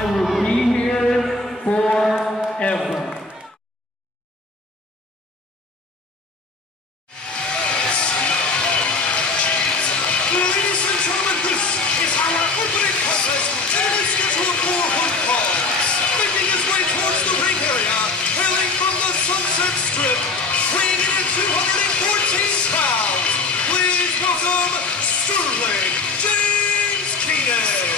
I will be here forever. Ladies and gentlemen, this is our opening contest, and it is scheduled for one fall. Making his way towards the ring area, hailing from the Sunset Strip, weighing in at 214 pounds. Please welcome Shirley James Keenan.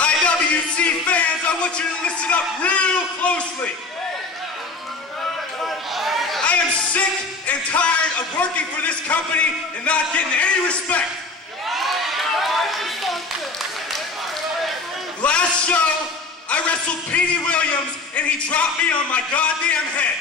IWC fans, I want you to listen up real closely. I am sick and tired of working for this company and not getting any respect. Last show, I wrestled Petey Williams and he dropped me on my goddamn head.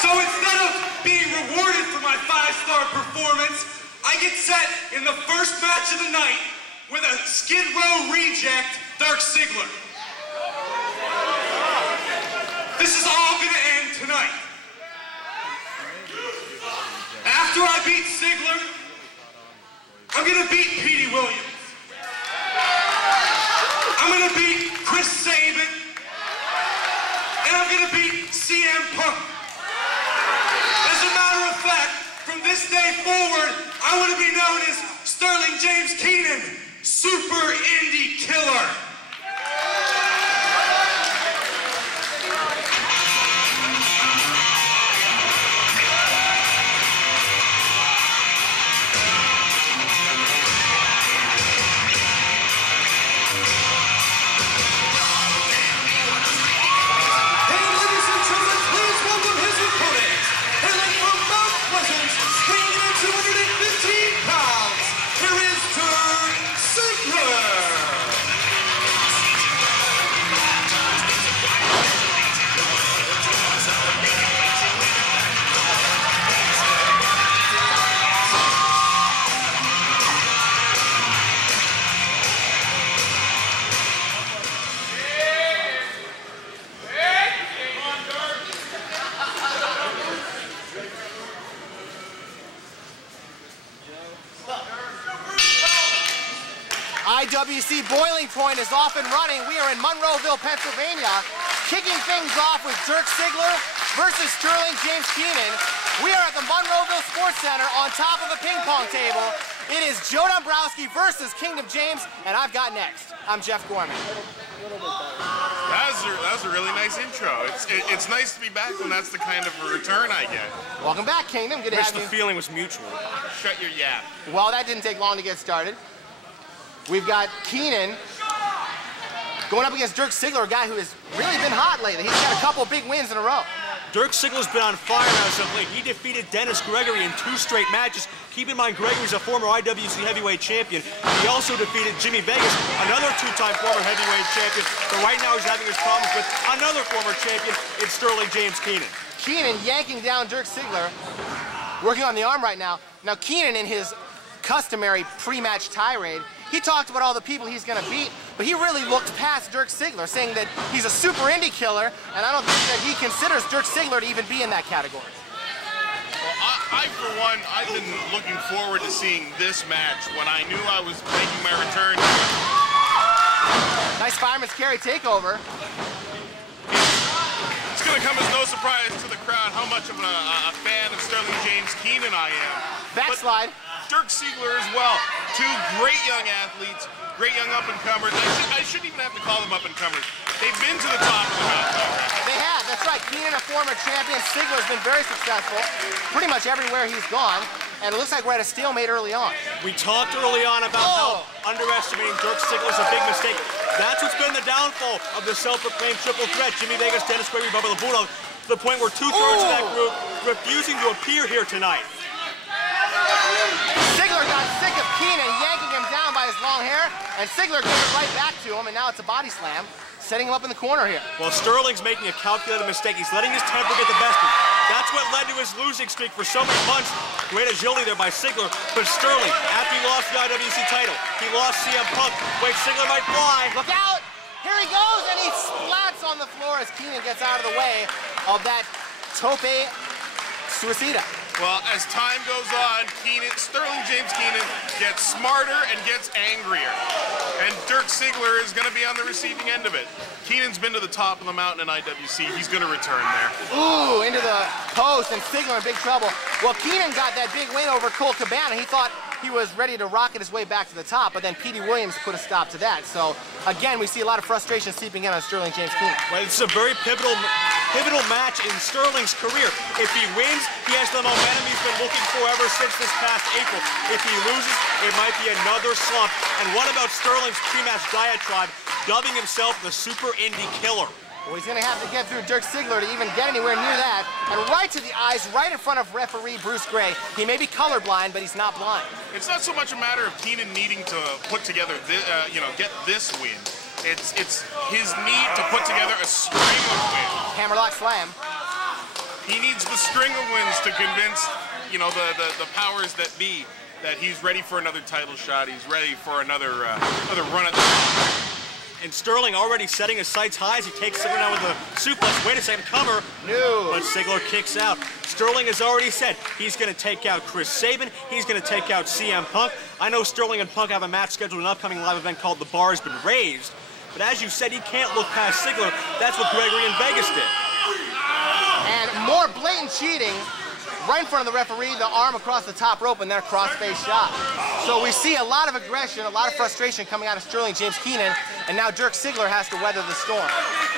So instead of being rewarded for my 5-star performance, I get set in the first match of the night with a Skid Row reject, Dirk Ciglar. This is all gonna end tonight. After I beat Ciglar, I'm gonna beat Petey Williams. I'm gonna beat Chris Sabin. And I'm gonna beat CM Punk. As a matter of fact, from this day forward, I want to be known as Sterling James Keenan, Super Indy Killer. IWC Boiling Point is off and running. We are in Monroeville, Pennsylvania, kicking things off with Dirk Ciglar versus Sterling James Keenan. We are at the Monroeville Sports Center on top of a ping pong table. It is Joe Dombrowski versus Kingdom James, and I've got next. I'm Jeff Gorman. That was a really nice intro. It's nice to be back when that's the kind of a return I get. Welcome back, Kingdom. Good to have you. The feeling was mutual. Shut your yap. Well, that didn't take long to get started. We've got Keenan going up against Dirk Ciglar, a guy who has really been hot lately. He's got a couple big wins in a row. Dirk Ciglar's been on fire as of late. He defeated Dennis Gregory in 2 straight matches. Keep in mind, Gregory's a former IWC Heavyweight Champion. He also defeated Jimmy Vegas, another 2-time former Heavyweight Champion. But right now he's having his problems with another former champion in Sterling James Keenan. Keenan yanking down Dirk Ciglar, working on the arm right now. Now Keenan, in his customary pre-match tirade, he talked about all the people he's going to beat, but he really looked past Dirk Ciglar, saying that he's a super indie killer, and I don't think that he considers Dirk Ciglar to even be in that category. Well, I for one, I've been looking forward to seeing this match when I knew I was making my return. Nice fireman's carry takeover. It's going to come as no surprise to the crowd how much of a fan of Sterling James Keenan I am. Backslide. Dirk Ciglar as well. 2 great young athletes, great young up-and-comers. I shouldn't even have to call them up-and-comers. They've been to the top of the mountain already. They have, that's right. Keenan, a former champion. Ciglar's been very successful pretty much everywhere he's gone, and it looks like we're at a stalemate early on. We talked early on about how underestimating Dirk Ciglar is a big mistake. That's what's been the downfall of the self-proclaimed triple threat, Jimmy Vegas, Dennis Gregory, Bubba the Bulldog, to the point where 2/3 of that group refusing to appear here tonight. Ciglar got sick of Keenan yanking him down by his long hair, and Ciglar gives it right back to him, and now it's a body slam, setting him up in the corner here. Well, Sterling's making a calculated mistake. He's letting his temper get the best of him. That's what led to his losing streak for so many months. Great agility there by Ciglar. But Sterling, after he lost the IWC title, he lost CM Punk. Wait, Ciglar might fly. Look out! Here he goes, and he splats on the floor as Keenan gets out of the way of that tope suicida. Well, as time goes on, Sterling James Keenan gets smarter and gets angrier. And Dirk Ciglar is going to be on the receiving end of it. Keenan's been to the top of the mountain in IWC. He's going to return there. Ooh, into the post, and Ciglar in big trouble. Well, Keenan got that big win over Cole Cabana. He thought he was ready to rocket his way back to the top, but then Petey Williams put a stop to that. So, again, we see a lot of frustration seeping in on Sterling James Keenan. Well, it's a very pivotal match in Sterling's career. If he wins, he has the momentum he's been looking for ever since this past April. If he loses, it might be another slump. And what about Sterling's pre-match diatribe, dubbing himself the Super Indy Killer? Well, he's going to have to get through Dirk Ciglar to even get anywhere near that. And right to the eyes, right in front of referee Bruce Gray. He may be colorblind, but he's not blind. It's not so much a matter of Keenan needing to put together, get this win. It's his need to put together a string of wins. Hammerlock slam. He needs the string of wins to convince, the powers that be that he's ready for another title shot. He's ready for another run at the top. And Sterling already setting his sights high as he takes Ciglar down with a suplex. Wait a second, cover. No. But Ciglar kicks out. Sterling has already said he's going to take out Chris Sabin. He's going to take out CM Punk. I know Sterling and Punk have a match scheduled in an upcoming live event called The Bar Has Been Raised. But as you said, he can't look past Ciglar. That's what Gregory in Vegas did. And more blatant cheating. Right in front of the referee, the arm across the top rope, and then a cross-face shot. So we see a lot of aggression, a lot of frustration coming out of Sterling James Keenan, and now Dirk Ciglar has to weather the storm.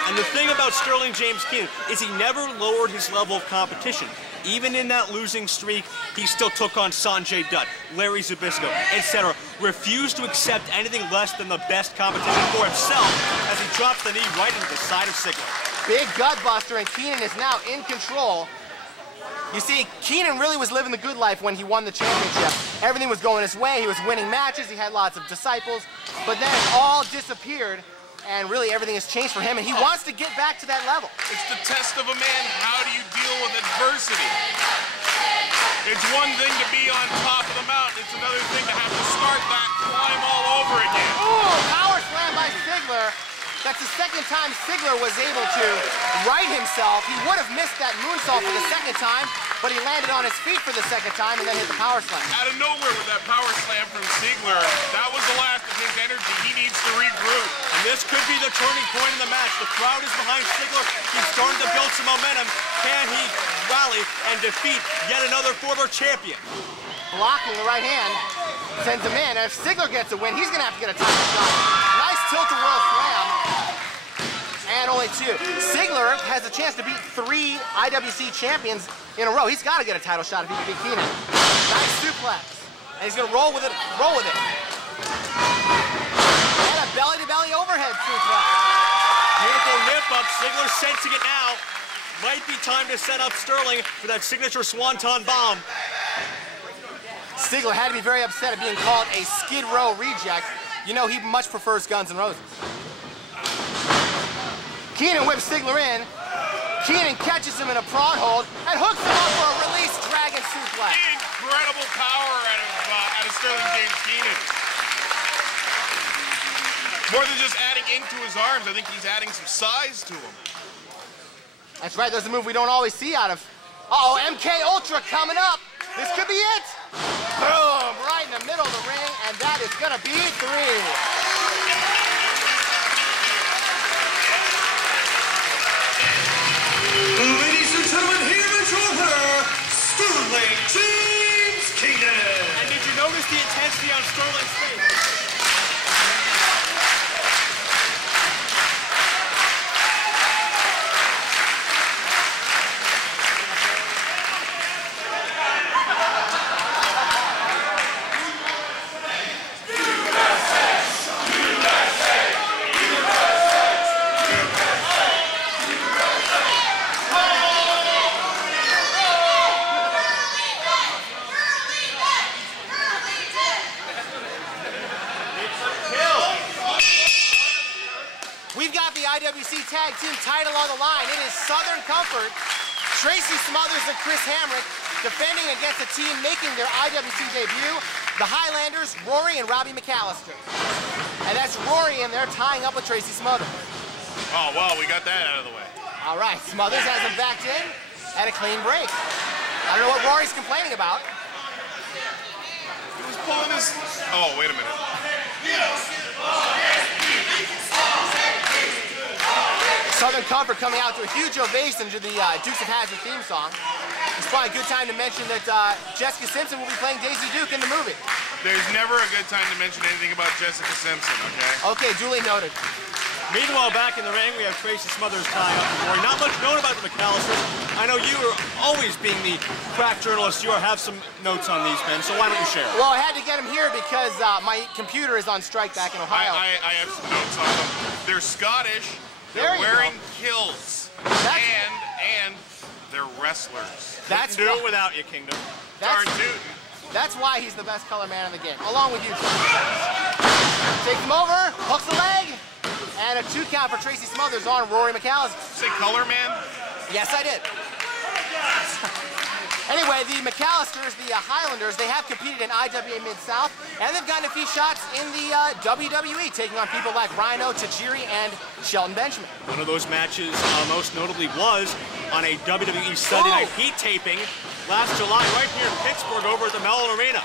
And the thing about Sterling James Keenan is he never lowered his level of competition. Even in that losing streak, he still took on Sanjay Dutt, Larry Zbyszko, etc. Refused to accept anything less than the best competition for himself as he drops the knee right into the side of Ciglar. Big gut buster, and Keenan is now in control. You see, Keenan really was living the good life when he won the championship. Everything was going his way. He was winning matches. He had lots of disciples. But then it all disappeared, and really everything has changed for him, and he wants to get back to that level. It's the test of a man. How do you deal with adversity? It's one thing to be on top of the mountain. It's another thing to have to start that climb all over again. Ooh, power slam by Ciglar. That's the second time Ciglar was able to right himself. He would have missed that moonsault for the second time, but he landed on his feet for the second time and then hit the power slam. Out of nowhere with that power slam from Ciglar, that was the last of his energy. He needs to regroup. And this could be the turning point in the match. The crowd is behind Ciglar. He's starting to build some momentum. Can he rally and defeat yet another former champion? Blocking the right hand sends him in. And if Ciglar gets a win, he's going to have to get a title shot. Nice tilt-a-whirl slam. And only two. Ciglar has a chance to beat 3 IWC champions in a row. He's got to get a title shot if he can beat Keenan. Nice suplex. And he's going to roll with it. And a belly-to-belly overhead suplex. Beautiful nip-up. Ciglar sensing it now. Might be time to set up Sterling for that signature Swanton bomb. Ciglar had to be very upset at being called a Skid Row reject. You know, he much prefers Guns N' Roses. Keenan whips Ciglar in. Keenan catches him in a prod hold and hooks him up for a release dragon suplex. Incredible power out of Sterling James Keenan. More than just adding into his arms, I think he's adding some size to him. That's right, there's a move we don't always see out of. Uh-oh, MK Ultra coming up. This could be it. Boom, right in the middle of the ring, and that is gonna be 3. Ladies and gentlemen, here is your winner, Sterling James Keenan. And did you notice the intensity on Sterling's face? IWC Tag Team title on the line. It is Southern Comfort Tracy Smothers and Chris Hamrick defending against a team making their IWC debut, the Highlanders, Rory and Robbie MacAllister. And that's Rory in there tying up with Tracy Smothers. Oh, well, we got that out of the way. All right, Smothers has him backed in and a clean break. I don't know what Rory's complaining about. He was pulling his... Oh, wait a minute. Southern Comfort coming out to a huge ovation to the Dukes of Hazzard theme song. It's probably a good time to mention that Jessica Simpson will be playing Daisy Duke in the movie. There's never a good time to mention anything about Jessica Simpson, okay? Okay, duly noted. Meanwhile, back in the ring, we have Tracy Smothers tying up with Rory. Not much known about the MacAllisters. I know you are always being the crack journalist. You have some notes on these men, so why don't you share? Well, I had to get them here because my computer is on strike back in Ohio. I have some notes on them. They're Scottish, they're wearing kilts, and they're wrestlers. That's Couldn't do it without you, Kingdom. That's why he's the best color man in the game, along with you. Takes him over, hooks the leg, and a 2 count for Tracy Smothers on Rory MacAllister. Say color man? Yes, I did. Anyway, the MacAllisters, the Highlanders, they have competed in IWA Mid-South, and they've gotten a few shots in the WWE, taking on people like Rhino, Tajiri, and Shelton Benjamin. One of those matches most notably was on a WWE Sunday Night Heat taping last July right here in Pittsburgh over at the Mellon Arena.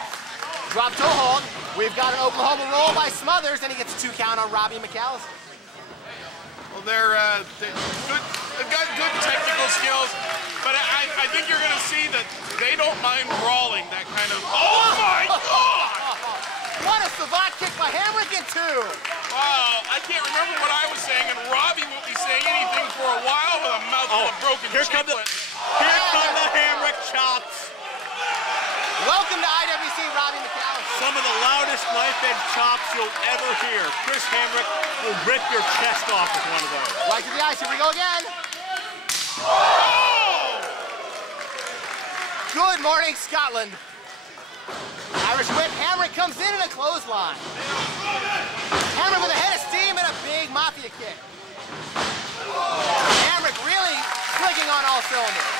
Drop toe hold. We've got an Oklahoma roll by Smothers, and he gets a 2 count on Robbie MacAllister. Well, they're good. They've got good technical skills, but I think you're going to see that they don't mind brawling. That kind of. Oh my God! What a savant kick by Hamrick in 2. Wow, I can't remember what I was saying, and Robbie won't be saying anything for a while with a mouthful of broken chiclet. Here come the Hamrick chops. Welcome to IWC, Robbie MacAllister. Some of the loudest knife-edge chops you'll ever hear. Chris Hamrick will rip your chest off with one of those. Right to the ice, here we go again. Oh! Good morning, Scotland. Irish whip, Hamrick comes in a clothesline. Hamrick with a head of steam and a big mafia kick. Hamrick really clicking on all cylinders.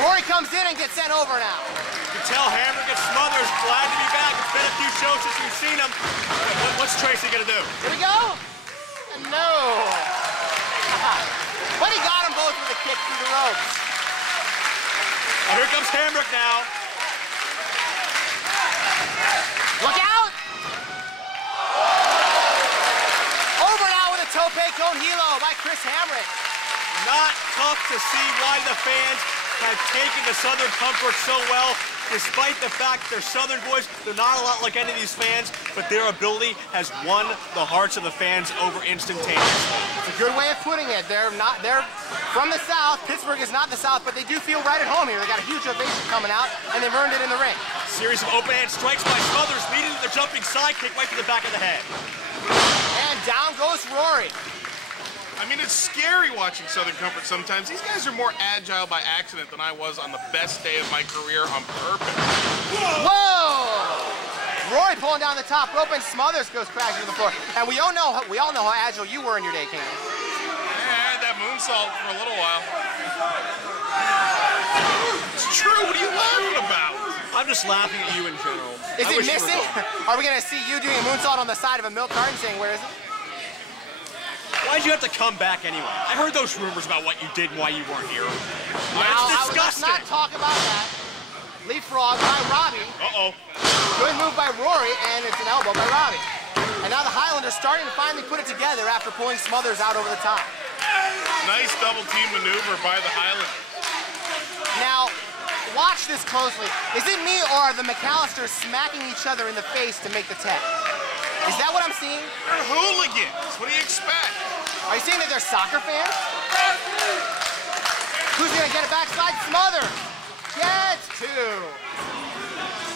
Rory comes in and gets sent over now. You can tell Hamrick and Smothers glad to be back. It's been a few shows since we've seen them. What's Tracy gonna do? Here we go. No. But he got them both with a kick through the ropes. And here comes Hamrick now. Look out! Over now with a tope con hilo by Chris Hamrick. Not tough to see why the fans have taken the Southern Comfort so well, despite the fact they're Southern boys. They're not a lot like any of these fans, but their ability has won the hearts of the fans over instantaneously. It's a good way of putting it. They're from the South. Pittsburgh is not the South, but they do feel right at home here. They got a huge ovation coming out, and they've earned it in the ring. Series of open hand strikes by Smothers, leading to the jumping side kick right to the back of the head. And down goes Rory. I mean, it's scary watching Southern Comfort sometimes. These guys are more agile by accident than I was on the best day of my career on purpose. Whoa! Rory pulling down the top rope, and Smothers goes crashing to the floor. And we all know how agile you were in your day, Keenan. Yeah, I had that moonsault for a little while. It's true. What are you laughing about? I'm just laughing at you in general. Is it missing? Are we going to see you doing a moonsault on the side of a milk carton saying, where is it? Why'd you have to come back anyway? I heard those rumors about what you did and why you weren't here. Now, That's disgusting. Let's not talk about that. Leapfrog by Robbie. Uh-oh. Good move by Rory, and it's an elbow by Robbie. And now the Highlanders starting to finally put it together after pulling Smothers out over the top. Nice double team maneuver by the Highlanders. Now, watch this closely. Is it me, or are the MacAllisters smacking each other in the face to make the tag? Is that what I'm seeing? They're hooligans. What do you expect? Are you saying that they're soccer fans? Who's gonna get it backside? Smothers gets 2.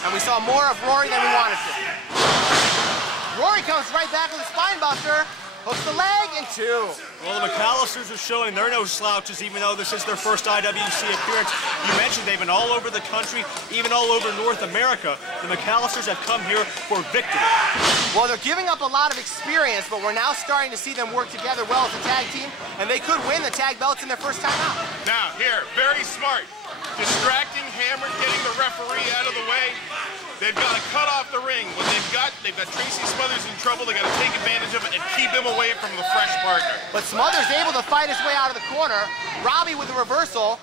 And we saw more of Rory than we wanted to. Rory comes right back with a spine buster, Hooks the leg and 2. Well, the MacAllisters are showing they're no slouches, even though this is their first IWC appearance. You mentioned they've been all over the country, even all over North America. The MacAllisters have come here for victory. Well, they're giving up a lot of experience, but we're now starting to see them work together well as a tag team, and they could win the tag belts in their first time out. Now, here, very smart. Distracting Hamrick, getting the referee out of the way. They've got to cut off the ring. When they've got Tracy Smothers in trouble, they got to take advantage of it and keep him away from the fresh partner. But Smothers able to fight his way out of the corner. Robbie with a reversal.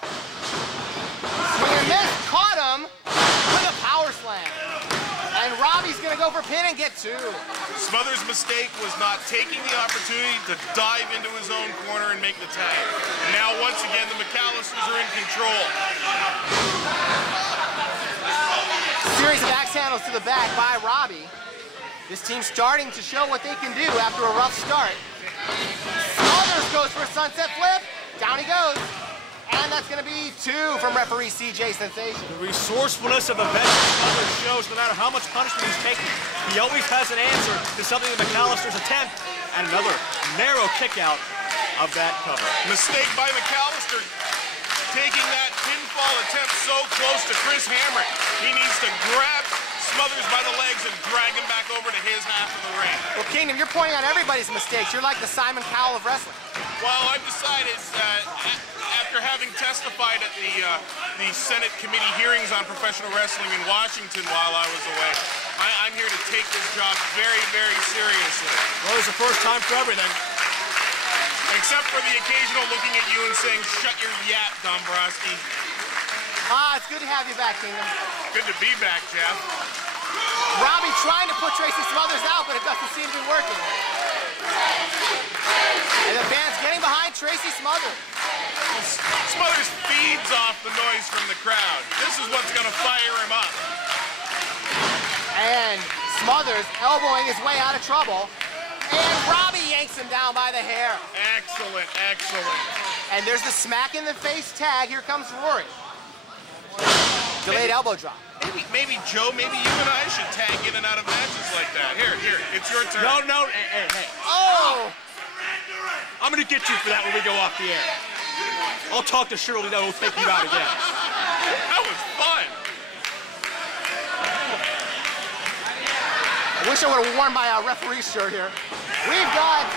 Swing and miss, caught him with a power slam. And Robbie's gonna go for pin and get 2. Smothers' mistake was not taking the opportunity to dive into his own corner and make the tag. Now, once again, the MacAllisters are in control. Series of axe handles to the back by Robbie. This team's starting to show what they can do after a rough start. Smothers goes for a sunset flip. Down he goes. And that's going to be 2 from referee CJ Sensation. The resourcefulness of the veteran Smothers shows no matter how much punishment he's taking, he always has an answer to something the MacAllisters attempt, and another narrow kick out of that cover. Mistake by MacAllister, taking that pinfall attempt so close to Chris Hamrick. He needs to grab Smothers by the legs and drag him back over to his half of the ring. Well, Keenan, you're pointing out everybody's mistakes. You're like the Simon Cowell of wrestling. Well, I've decided, after having testified at the Senate committee hearings on professional wrestling in Washington while I was away, I'm here to take this job very, very seriously. Well, it's the first time for everything. Except for the occasional looking at you and saying, "Shut your yap, Dombrowski." It's good to have you back, Keenan. Good to be back, Jeff. Robbie trying to put Tracy Smothers out, but it doesn't seem to be working. And the fans getting behind Tracy Smothers. Smothers feeds off the noise from the crowd. This is what's going to fire him up. And Smothers elbowing his way out of trouble. And Robbie yanks him down by the hair. Excellent, excellent. And there's the smack in the face tag. Here comes Rory. Delayed elbow drop. Maybe Joe, maybe you and I should tag in and out of matches like that. Here, it's your turn. No, hey. Oh! I'm gonna get you for that when we go off the air. I'll talk to Shirley Doe, we'll take you out again. That was fun. I wish I would have worn my referee shirt here. We've got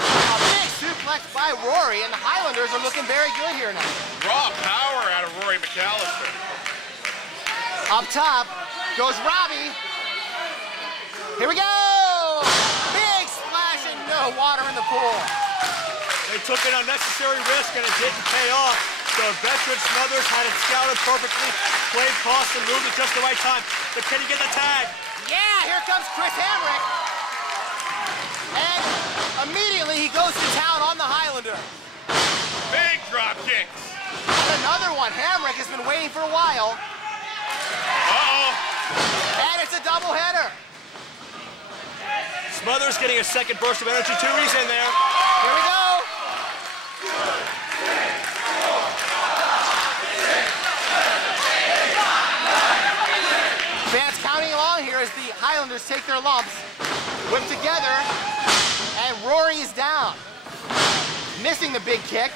a big suplex by Rory, and the Highlanders are looking very good here now. Raw power out of Rory MacAllister. Up top goes Robbie. Here we go! Big splash and no water in the pool. They took an unnecessary risk and it didn't pay off. The veteran Smothers had it scouted perfectly, played toss and moved at just the right time. But can he get the tag? Yeah, here comes Chris Hamrick. And immediately he goes to town on the Highlander. Big drop kicks. And another one. Hamrick has been waiting for a while. Uh-oh. And it's a doubleheader. Smothers getting a second burst of energy too. He's in there. Here we go. Fans counting along here as the Highlanders take their lumps. Whip together, and Rory is down. Missing the big kick.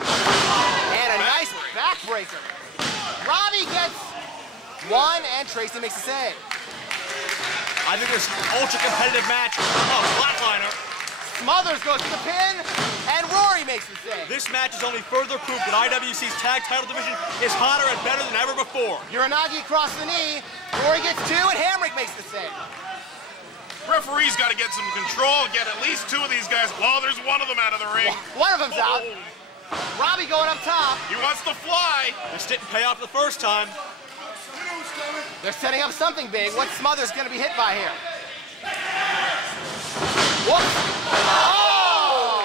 And a nice backbreaker. Robbie gets one, and Tracy makes a save. I think this ultra-competitive match, flatliner. Smothers goes to the pin, and Rory makes the save. This match is only further proof that IWC's tag title division is hotter and better than ever before. Uranagi across the knee. Rory gets 2, and Hamrick makes the save. Referee's got to get some control, get at least 2 of these guys. Well, there's one of them out of the ring. One of them's out. Robbie going up top. He wants to fly. This didn't pay off the first time. They're setting up something big. What's Smothers going to be hit by here? Whoops. Oh!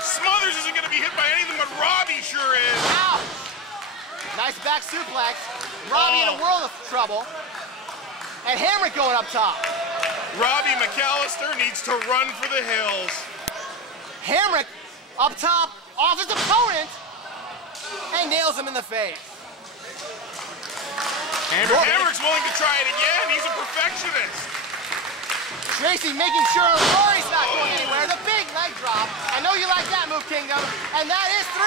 Smothers isn't going to be hit by anything, but Robbie sure is. Ouch. Nice back suplex. Robbie in a world of trouble. And Hamrick going up top. Robbie MacAllister needs to run for the hills. Hamrick up top off his opponent and nails him in the face. Hamrick's willing to try it again. He's a perfectionist. Tracy making sure Rory's not going anywhere. The big leg drop. I know you like that move, Kingdom. And that is 3.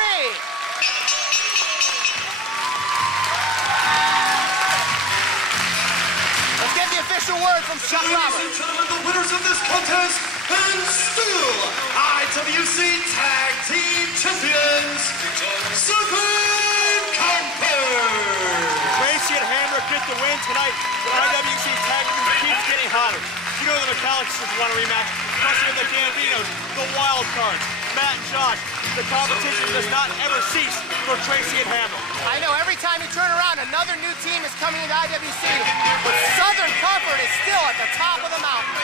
Let's get the official word from Chuck Roberts. Ladies and gentlemen, the winners of this contest and still IWC Tag Team Champions, Sabin Tracy and Hamrick get the win tonight. The IWC Tag Team keeps getting hotter. You know the MacAllisters want a rematch, especially with the Gambinos, the Wild Cards, Matt and Josh. The competition does not ever cease for Tracy and Hamrick. I know every time you turn around, another new team is coming into IWC, but Southern Comfort is still at the top of the mountain.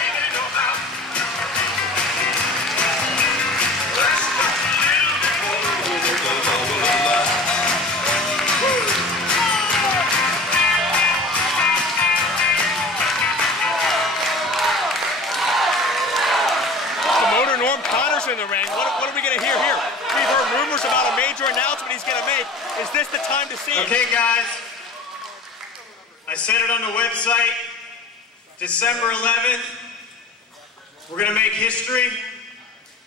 In the ring. What are we going to hear here? We've heard rumors about a major announcement he's going to make. Is this the time to see it? Okay, guys. I said it on the website. December 11th, we're going to make history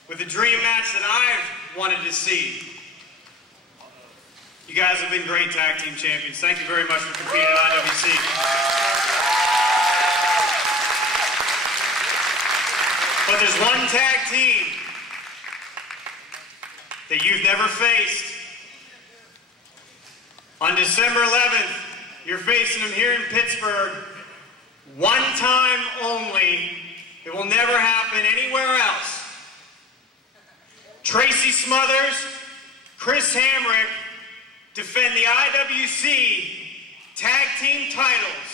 with a dream match that I've wanted to see. You guys have been great tag team champions. Thank you very much for competing at IWC. But there's one tag team that you've never faced. On December 11th, you're facing them here in Pittsburgh. One time only. It will never happen anywhere else. Tracy Smothers, Chris Hamrick defend the IWC Tag Team titles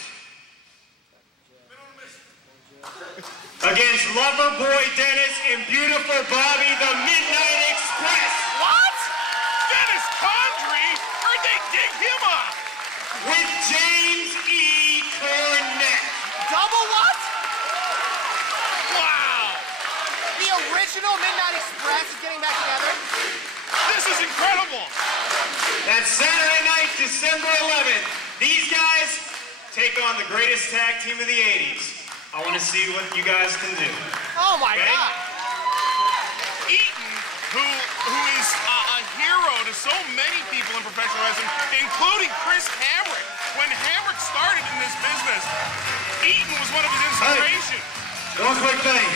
against Loverboy Dennis and Beautiful Bobby, the Midnight Express. What? Dennis Condrey? Where'd they dig him up? With James E. Cornette. Double what? Wow. The original Midnight Express is getting back together. This is incredible. That's Saturday night, December 11th. These guys take on the greatest tag team of the 80s. I want to see what you guys can do. Oh my God. Eaton, who is a hero to so many people in professional wrestling, including Chris Hamrick. When Hamrick started in this business, Eaton was one of his inspirations. Hey, one quick thing.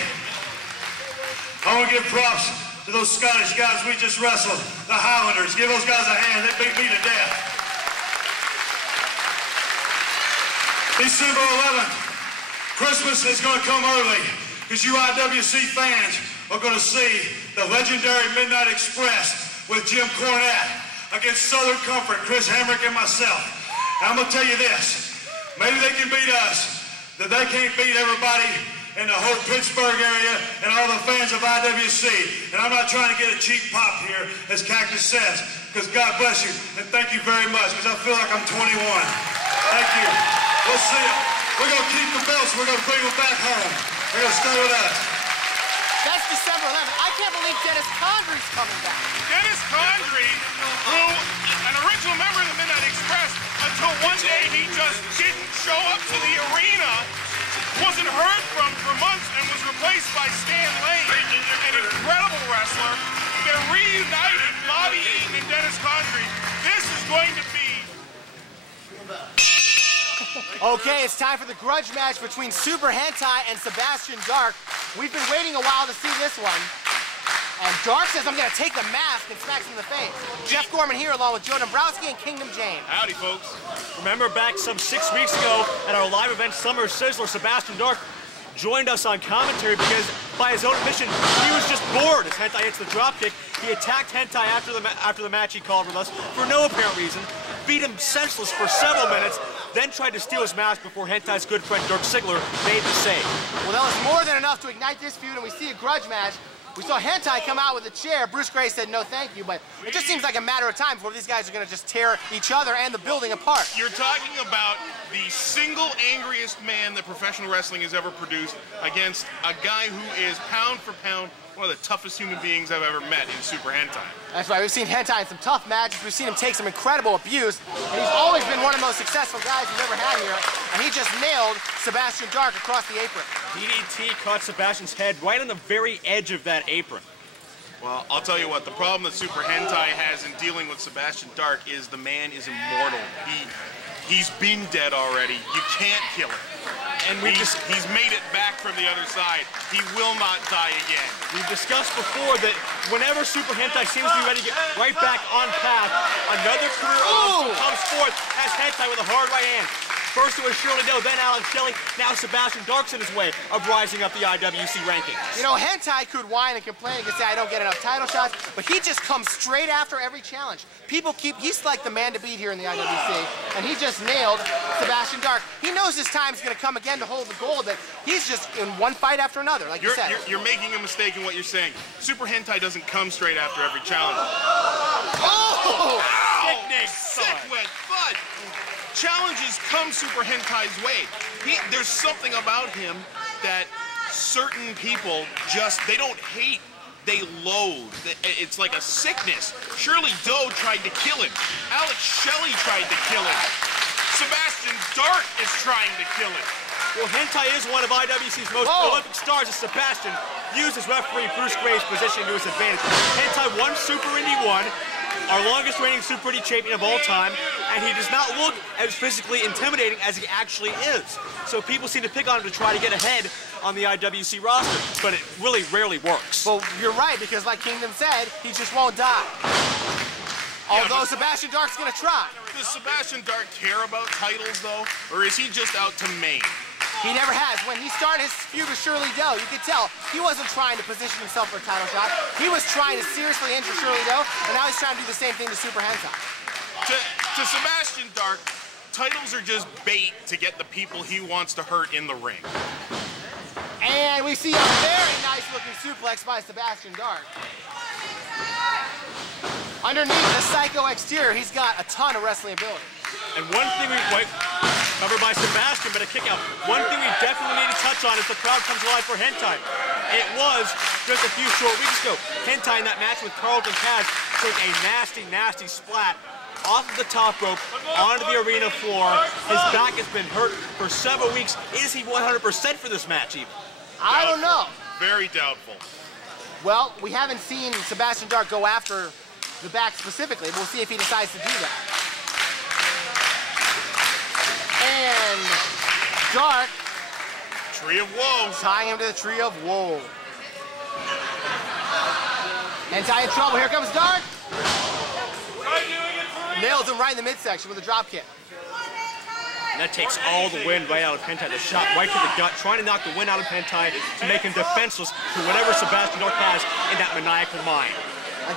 I want to give props to those Scottish guys we just wrestled, the Highlanders. Give those guys a hand. They beat me to death. December 11th. Christmas is going to come early because you IWC fans are going to see the legendary Midnight Express with Jim Cornette against Southern Comfort, Chris Hamrick, and myself. And I'm going to tell you this. Maybe they can beat us, that they can't beat everybody in the whole Pittsburgh area and all the fans of IWC. And I'm not trying to get a cheap pop here, as Cactus says, because God bless you and thank you very much, because I feel like I'm 21. Thank you. We'll see you. We're going to keep the belts. We're going to bring them back home. They're going to stay with us. That's December 11th. I can't believe Dennis Condrey's coming back. Dennis Condrey, who, an original member of the Midnight Express, until one day he just didn't show up to the arena, wasn't heard from for months, and was replaced by Stan Lane, an incredible wrestler. They're reunited, Bobby Eaton and Dennis Condrey. This is going to be... Okay, it's time for the grudge match between Super Hentai and Sebastian Dirk. We've been waiting a while to see this one. And Dirk says, I'm going to take the mask, and smacks him in the face. Jeff Gorman here along with Joe Dombrowski and Kingdom James. Howdy, folks. Remember back some 6 weeks ago at our live event Summer Sizzler, Sebastian Dirk joined us on commentary because, by his own admission, he was just bored as Hentai hits the dropkick. He attacked Hentai after the match he called with us for no apparent reason, beat him senseless for several minutes, then tried to steal his mask before Hentai's good friend Dirk Ciglar made the save. Well, that was more than enough to ignite this feud, and we see a grudge match. We saw Hentai come out with a chair. Bruce Gray said no thank you, but it just seems like a matter of time before these guys are going to just tear each other and the building apart. You're talking about the single angriest man that professional wrestling has ever produced against a guy who is pound for pound one of the toughest human beings I've ever met in Super Hentai. That's right. We've seen Hentai in some tough matches. We've seen him take some incredible abuse. And he's always been one of the most successful guys we've ever had here. And he just nailed Sebastian Dark across the apron. DDT caught Sebastian's head right on the very edge of that apron. Well, I'll tell you what, the problem that Super Hentai has in dealing with Sebastian Dark is the man is immortal. He's been dead already. You can't kill him. And he's made it back from the other side. He will not die again. We've discussed before that whenever Super Hentai seems to be ready to get right back on path, another career comes forth as Hentai with a hard right hand. First it was Shirley Doe, then Shelley, now Sebastian Dark's in his way of rising up the IWC rankings. You know, Hentai could whine and complain and say, I don't get enough title shots, but he just comes straight after every challenge. He's like the man to beat here in the IWC, and he just nailed Sebastian Dark. He knows his time's going to come again to hold the gold, but he's just in one fight after another, like you said. You're making a mistake in what you're saying. Super Hentai doesn't come straight after every challenge. Oh! Sick wet thud! Challenges come Super Hentai's way. There's something about him that certain people they don't hate, they loathe. It's like a sickness. Shirley Doe tried to kill him. Shelley tried to kill him. Sebastian Dark is trying to kill him. Well, Hentai is one of IWC's most prolific stars, as Sebastian used his referee Bruce Gray's position to his advantage. Hentai won Super Indy 1, our longest reigning Super Indy champion of all time, and he does not look as physically intimidating as he actually is. So people seem to pick on him to try to get ahead on the IWC roster, but it really rarely works. Well, you're right, because like Keenan said, he just won't die. Although Sebastian Dark's gonna try. Does Sebastian Dark care about titles, though? Or is he just out to maim? He never has. When he started his feud with Shirley Doe, you could tell he wasn't trying to position himself for a title shot. He was trying to seriously injure Shirley Doe, and now he's trying to do the same thing to Super Hentai. To Sebastian Dark, titles are just bait to get the people he wants to hurt in the ring. And we see a very nice-looking suplex by Sebastian Dark. Underneath the psycho exterior, he's got a ton of wrestling ability. And one thing covered by Sebastian, but a kick out. One thing we definitely need to touch on is the crowd comes alive for Hentai. It was just a few short weeks ago. Hentai in that match with Carlton took a nasty, nasty splat off of the top rope onto the arena floor. His back has been hurt for several weeks. Is he 100% for this match even? I don't know. Very doubtful. Well, we haven't seen Sebastian Dark go after the back specifically. We'll see if he decides to do that. And Dark. Tree of Woe. Tying him to the Tree of Woe. Hentai in trouble. Here comes Dark. Nails him right in the midsection with a drop kick. And that takes all the wind right out of Hentai. The shot right to the gut, trying to knock the wind out of Hentai to make him defenseless to whatever Sebastian Dark has in that maniacal mind.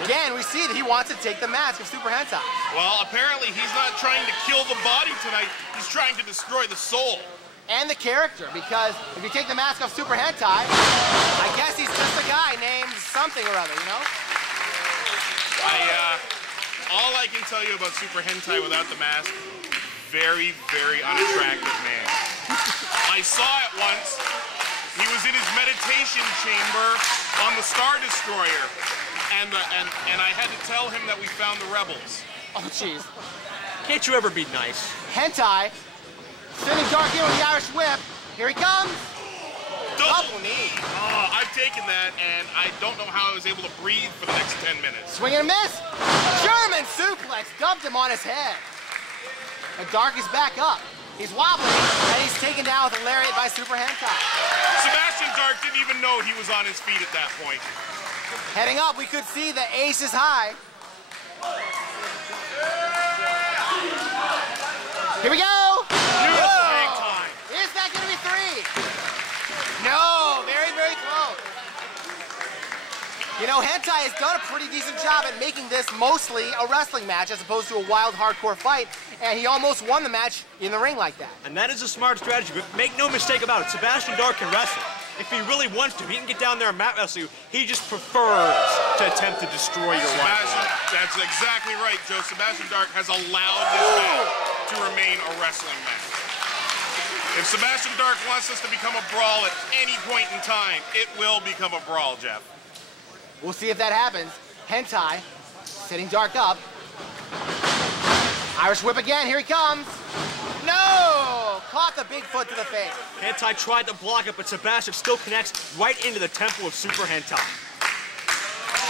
Again, we see that he wants to take the mask of Super Hentai. Well, apparently he's not trying to kill the body tonight. He's trying to destroy the soul. And the character, because if you take the mask off Super Hentai, I guess he's just a guy named something or other, you know? All I can tell you about Super Hentai without the mask, very, very unattractive man. I saw it once. He was in his meditation chamber on the Star Destroyer. And I had to tell him that we found the rebels. Oh, jeez. Can't you ever be nice? Hentai, sending Dark in with the Irish whip. Here he comes. Double knee. Oh, I've taken that, and I don't know how I was able to breathe for the next 10 minutes. Swing and a miss. German suplex dumped him on his head. And Dark is back up. He's wobbling, and he's taken down with a lariat by Super Hentai. Sebastian Dark didn't even know he was on his feet at that point. Heading up, we could see the ace is high. Here we go. Beautiful hang time. Is that going to be 3? No, very, very close. You know, Hentai has done a pretty decent job at making this mostly a wrestling match as opposed to a wild, hardcore fight, and he almost won the match in the ring like that. And that is a smart strategy, but make no mistake about it, Sebastian Dark can wrestle. If he really wants to, he can get down there and mat wrestle you. He just prefers to attempt to destroy your life. That's exactly right, Joe. Sebastian Dark has allowed this match to remain a wrestling match. If Sebastian Dark wants us to become a brawl at any point in time, it will become a brawl, Jeff. We'll see if that happens. Hentai, sitting Dark up. Irish whip again, here he comes. No! Caught the big foot to the face. Hentai tried to block it, but Sebastian still connects right into the temple of Super Hentai.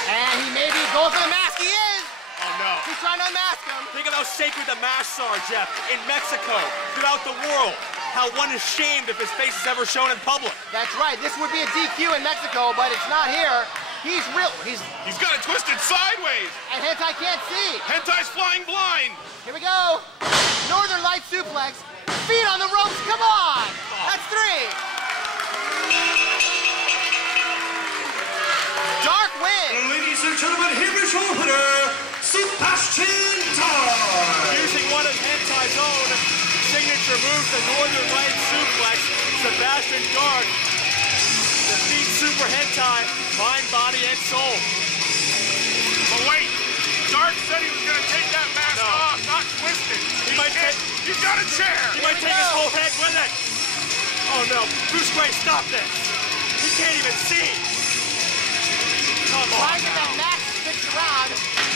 And he may be going for the mask, he is! Oh no. He's trying to unmask him. Think of how sacred the masks are, Jeff, in Mexico, throughout the world. How one is shamed if his face is ever shown in public. That's right, this would be a DQ in Mexico, but it's not here. He's He's got it twisted sideways. And Hentai can't see. Hentai's flying blind. Here we go. Northern Light suplex. Feet on the ropes, come on. That's 3. Dark wins. Ladies and gentlemen, here is your winner, Sebastian Dark. Using one of Hentai's own signature moves, the Northern Light suplex, Sebastian Dark defeats Super Hentai, mind, body, and soul. But wait, Dark said he was going to take that mask off, not twist it. He's got a chair. He might take his whole head with it. Oh no, Bruce Gray, stop this. He can't even see. Come on. Trying to get that mask fixed around.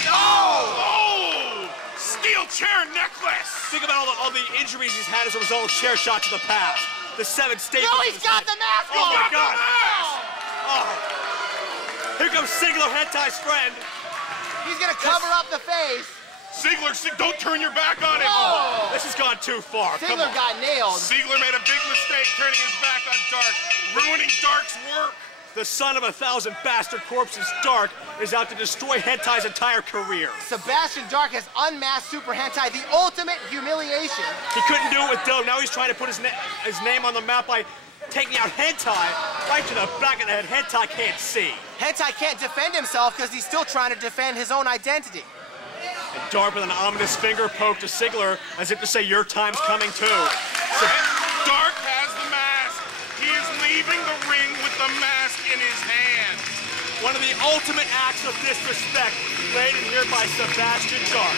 Oh! Steel chair necklace. Think about all the injuries he's had as a result of chair shots in the past. The 7 staples. No, he's got the mask on. Oh my God. Oh. Oh. Here comes Ciglar, Hentai's friend. He's gonna cover up the face. Ciglar, don't turn your back on him. Oh. This has gone too far. Come Ciglar on. got nailed. Ciglar made a big mistake turning his back on Dark, ruining Dark's work. The son of 1,000 bastard corpses, Dark, is out to destroy Hentai's entire career. Sebastian Dark has unmasked Super Hentai, the ultimate humiliation. He couldn't do it with Doe. Now he's trying to put his name on the map by taking out Hentai right to the back of the head. Hentai can't see. Hentai can't defend himself because he's still trying to defend his own identity. And Dark with an ominous finger poke to Ciglar as if to say, your time's coming too. Dark has the mask. He is leaving the ring with the mask in his hand. One of the ultimate acts of disrespect played in here by Sebastian Dark.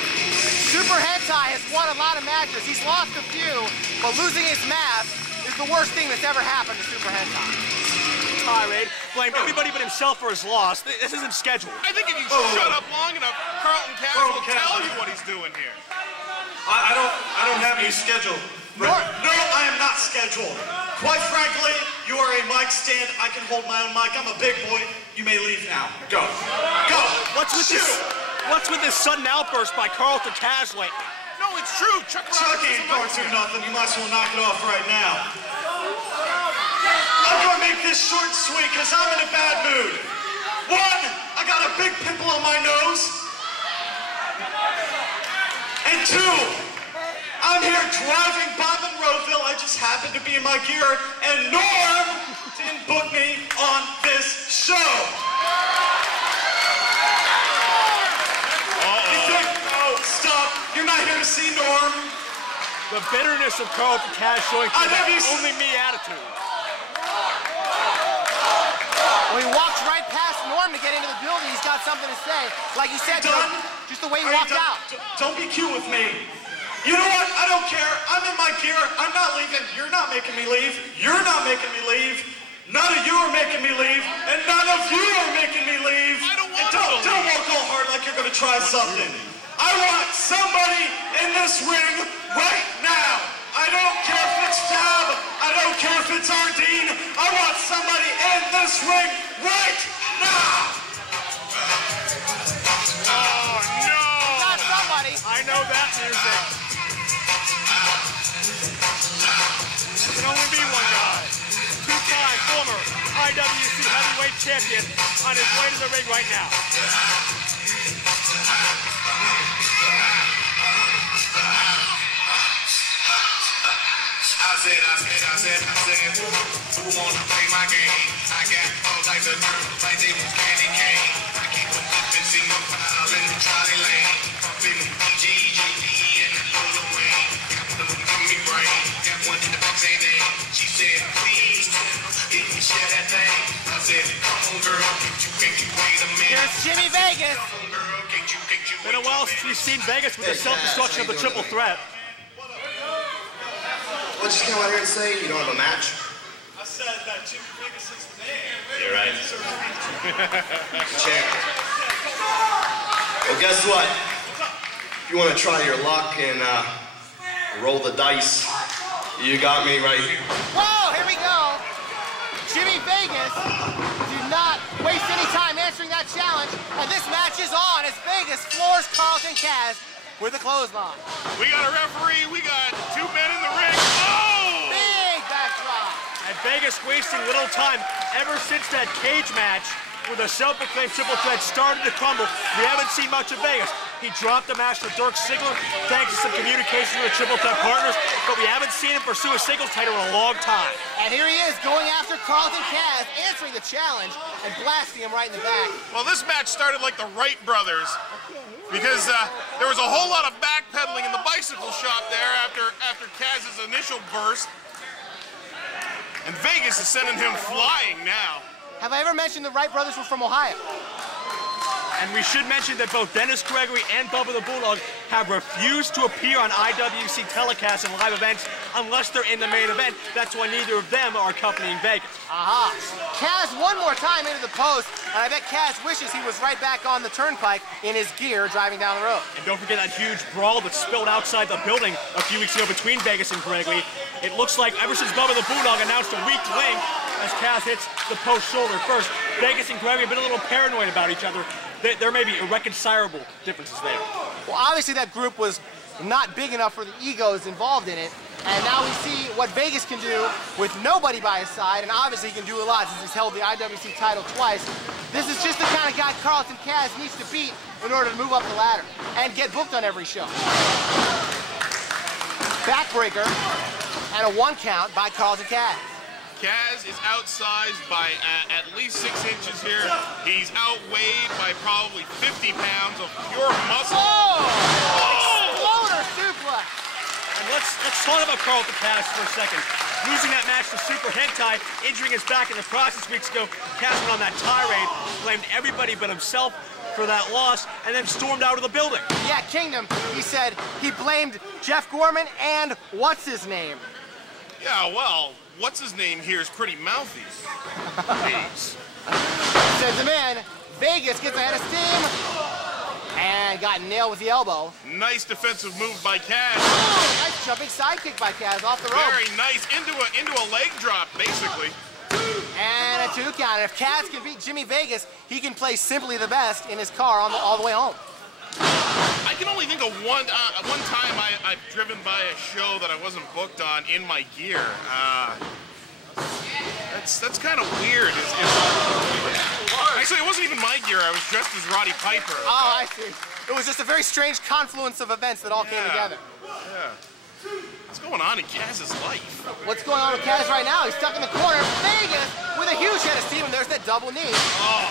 Super Hentai has won a lot of matches. He's lost a few, but losing his mask is the worst thing that's ever happened to Super Hentai. Tirade blamed everybody but himself for his loss. This isn't scheduled. I think if you shut up long enough, Carlton will tell you what he's doing here. I don't have you scheduled. No, I am not scheduled. Quite frankly, you are a mic stand. I can hold my own mic. I'm a big boy. You may leave now. Go. Go. What's with this sudden outburst by Carlton Kaz lately? No, it's true. Chuck ain't going to nothing. You might as well knock it off right now. I'm going to make this short and sweet because I'm in a bad mood. 1, I got a big pimple on my nose. And 2, I'm here driving by Monroeville. I just happened to be in my gear, and Norm didn't book me on this show. You think, oh, stop. You're not here to see Norm. The bitterness of Carlton Kaz showing through that only me attitude. Well, he walks right past Norm to get into the building. He's got something to say. Like you said, just the way he walked out. Don't be cute with me. You know what? I don't care. I'm in my gear. I'm not leaving. You're not making me leave. You're not making me leave. None of you are making me leave. And none of you are making me leave. I don't want to leave. Don't walk all hard like you're going to try something. I want somebody in this ring right now. I don't care if it's Fab. I don't care if it's Ardeen. I want somebody in this ring right now. Oh, no. Not somebody. I know that music. There can only be one guy. Two-time former IWC Heavyweight Champion on his way to the ring right now. I said, who wanna play my game? I got all types of girls like they was candy cane. I keep them flipping, see them piling in Charlie Lane. Pumping GGB and Lola Wayne. Got one of them give me brain. Got one in the back saying name. She said, please, let me share that thing. I said, come on girl, can't you wait a minute? Here's Jimmy Vegas. Come on girl, can't you Been a while since we've seen Vegas with the self-destruction of the triple threat. Well, just came out here and say you don't have a match. I said that Jimmy Vegas is the name. Yeah, there, right? Champ. Well, guess what? If you want to try your luck and roll the dice, you got me right here. Whoa, here we go. Jimmy Vegas, do not waste any time answering that challenge. And this match is on as Vegas floors Carlton Kaz with a clothesline. We got a referee, we got 2 men in the ring. Oh! Big backdrop. And Vegas wasting little time ever since that cage match where the self-proclaimed triple threat started to crumble. We haven't seen much of Vegas. He dropped the match to Dirk Ciglar thanks to some communication with the triple threat partners, but we haven't seen him pursue a singles title in a long time. And here he is going after Carlton Kaz, answering the challenge and blasting him right in the back. Well, this match started like the Wright brothers because there was a whole lot of backpedaling in the bicycle shop there after Kaz's initial burst. And Vegas is sending him flying now. Have I ever mentioned the Wright brothers were from Ohio? And we should mention that both Dennis Gregory and Bubba the Bulldog have refused to appear on IWC telecasts and live events unless they're in the main event. That's why neither of them are accompanying Vegas. Aha. Kaz one more time into the post, and I bet Kaz wishes he was right back on the turnpike in his gear driving down the road. And don't forget that huge brawl that spilled outside the building a few weeks ago between Vegas and Gregory. It looks like ever since Bubba the Bulldog announced a weak link as Kaz hits the post shoulder first, Vegas and Gregory have been a little paranoid about each other. There may be irreconcilable differences there. Well, obviously that group was not big enough for the egos involved in it, and now we see what Vegas can do with nobody by his side, and obviously he can do a lot since he's held the IWC title twice. This is just the kind of guy Carlton Kaz needs to beat in order to move up the ladder and get booked on every show. Backbreaker and a 1 count by Carlton Kaz. Kaz is outsized by at least 6 inches here. He's outweighed by probably 50 pounds of pure muscle. Oh! Exploder suplex. And let's talk about Carlton Kaz for a second. Losing that match to Super Hentai, injuring his back in the process weeks ago, Kaz went on that tirade, blamed everybody but himself for that loss, and then stormed out of the building. Yeah, Kingdom, he said he blamed Jeff Gorman and what's his name? Yeah, well, what's his name here is pretty mouthy. Jeez. Says the man, Vegas gets ahead of steam and got nailed with the elbow. Nice defensive move by Kaz. Oh, nice jumping sidekick by Kaz off the rope. Very nice, into a leg drop, basically. And a 2 count. If Kaz can beat Jimmy Vegas, he can play Simply the Best in his car all the way home. I can only think of one time I've driven by a show that I wasn't booked on in my gear. That's kind of weird. Actually, it wasn't even my gear. I was dressed as Roddy Piper. Oh, I see. It was just a very strange confluence of events that all came together. Yeah. What's going on in Kaz's life? What's going on with Kaz right now? He's stuck in the corner. Vegas with a huge head of steam, and there's that double knee. Oh.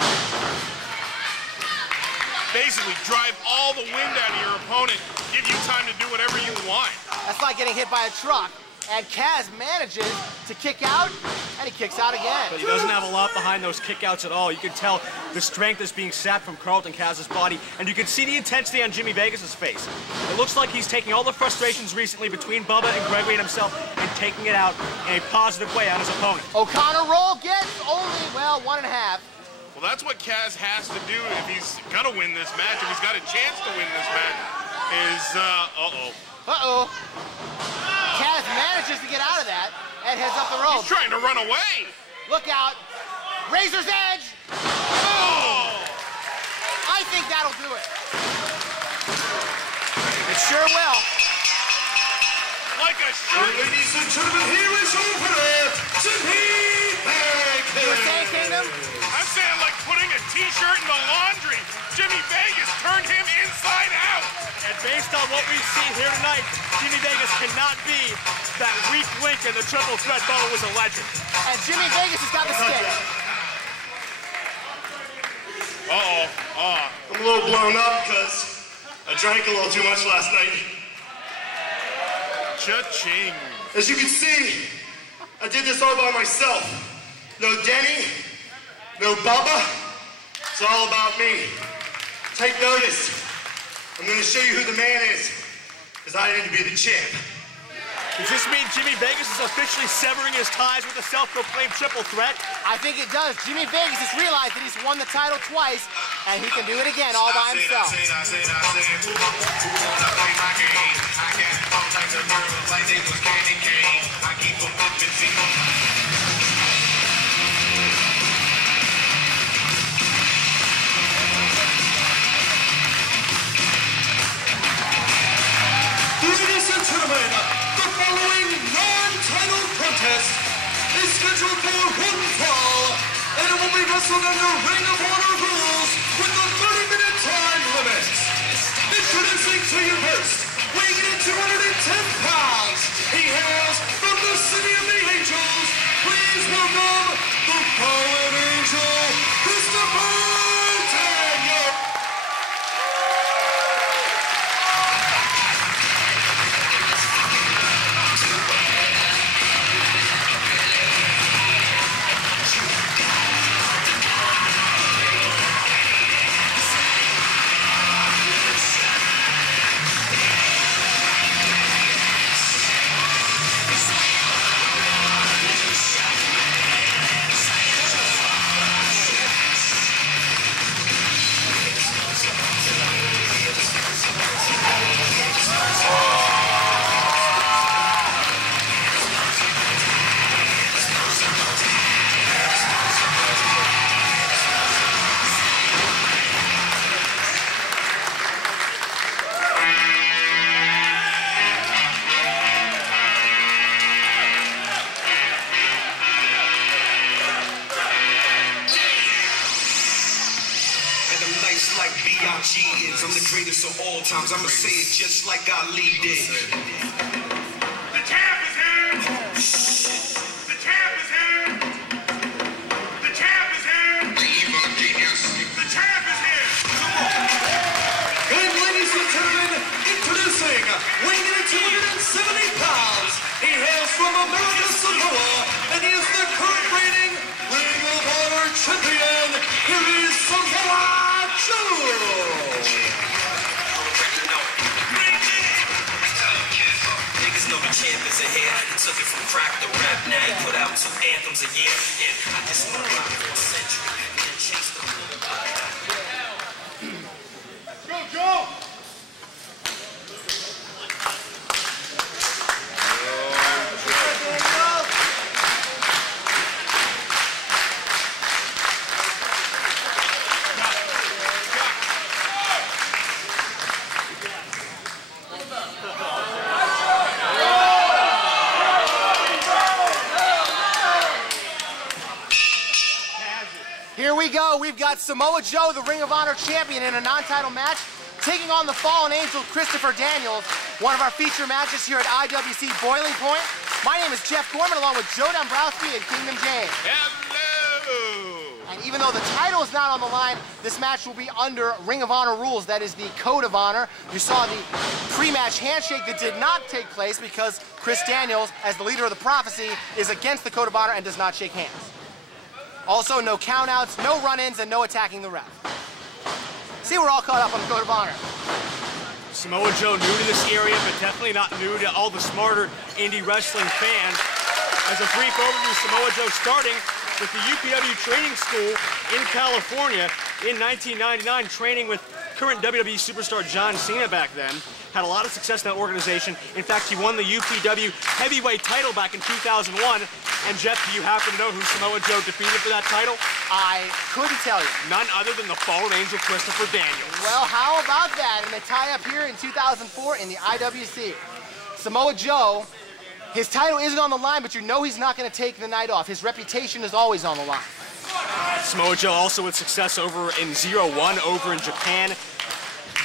Basically, drive all the wind out of your opponent, give you time to do whatever you want. That's like getting hit by a truck. And Kaz manages to kick out, and he kicks out again. But he doesn't have a lot behind those kickouts at all. You can tell the strength is being sapped from Carlton Kaz's body, and you can see the intensity on Jimmy Vegas's face. It looks like he's taking all the frustrations recently between Bubba and Gregory and himself and taking it out in a positive way on his opponent. O'Connor roll gets only, well, 1.5. Well, that's what Kaz has to do if he's gonna win this match, if he's got a chance to win this match, is, Uh-oh. Kaz manages to get out of that and heads up the rope. He's trying to run away. Look out. Razor's Edge. Oh! I think that'll do it. It sure will. Like a shot. Ladies and gentlemen, here is opener, Jimmy Vegas. You were saying, Kingdom? I'm saying like putting a t-shirt in the laundry. Jimmy Vegas turned him inside out. And based on what we've seen here tonight, Jimmy Vegas cannot be that weak link in the triple threat. Bubba was a legend. And Jimmy Vegas has got the stick. Uh-oh. I'm a little blown up because I drank a little too much last night. Cha-ching. As you can see, I did this all by myself. No Denny, no Bubba. It's all about me. Take notice. I'm going to show you who the man is, because I need to be the champ. Does this mean Jimmy Vegas is officially severing his ties with the self-proclaimed triple threat? I think it does. Jimmy Vegas has realized that he's won the title twice, and he can do it again all by himself. Ladies and gentlemen, the following non-title contest is scheduled for one fall, and it will be wrestled under Ring of Honor rules with a 30-minute time limit. Introducing to you first, weighing in at 210 pounds, he hails from the City of the Angels. Please welcome the Fallen Angel, Christopher Daniel. I'm the greatest of all times. I'ma say it just like Ali did. The champ is here! The champ is here! The champ is here! The champ is here! Come on! And ladies and gentlemen, introducing, weighing in at 270 pounds, he hails from America, Samoa, and he is the current reigning Ring of Honor champion. Here is Samoa Joe! The champ is here. He took it from crack to rap. Now he put out 2 anthems a year. And I just want to rock for a century. And chase the Go, Joe! Here we go. We've got Samoa Joe, the Ring of Honor champion, in a non-title match, taking on the Fallen Angel, Christopher Daniels, one of our feature matches here at IWC Boiling Point. My name is Jeff Gorman, along with Joe Dombrowski and Keenan James. Hello! And even though the title is not on the line, this match will be under Ring of Honor rules. That is the Code of Honor. You saw the pre-match handshake that did not take place because Chris Daniels, as the leader of the Prophecy, is against the Code of Honor and does not shake hands. Also, no countouts, no run-ins, and no attacking the ref. See, we're all caught up on the Code of Honor. Samoa Joe new to this area, but definitely not new to all the smarter indie wrestling fans. As a brief overview, Samoa Joe starting with the UPW training school in California in 1999, training with current WWE superstar John Cena back then. Had a lot of success in that organization. In fact, he won the UPW Heavyweight title back in 2001. And Jeff, do you happen to know who Samoa Joe defeated for that title? I couldn't tell you. None other than the Fallen Angel, Christopher Daniels. Well, how about that? And they tie up here in 2004 in the IWC. Samoa Joe, his title isn't on the line, but you know he's not going to take the night off. His reputation is always on the line. Samoa Joe also with success over in 0-1 over in Japan.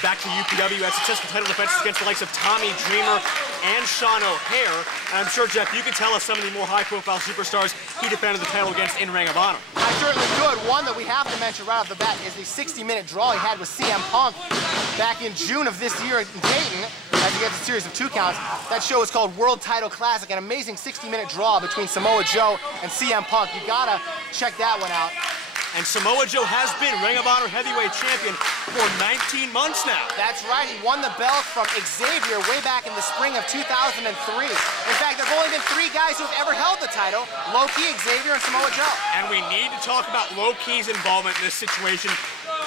Back to UPW, had successful title defenses against the likes of Tommy Dreamer and Sean O'Hare. And I'm sure, Jeff, you can tell us some of the more high-profile superstars he defended the title against in Ring of Honor. I certainly could. One that we have to mention right off the bat is the 60-minute draw he had with CM Punk back in June of this year in Dayton, as he gets a series of 2 counts. That show is called World Title Classic, an amazing 60-minute draw between Samoa Joe and CM Punk. You gotta check that one out. And Samoa Joe has been Ring of Honor Heavyweight Champion for 19 months now. That's right. He won the belt from Xavier way back in the spring of 2003. In fact, there have only been 3 guys who have ever held the title: Low-Ki, Xavier, and Samoa Joe. And we need to talk about Low-Ki's involvement in this situation.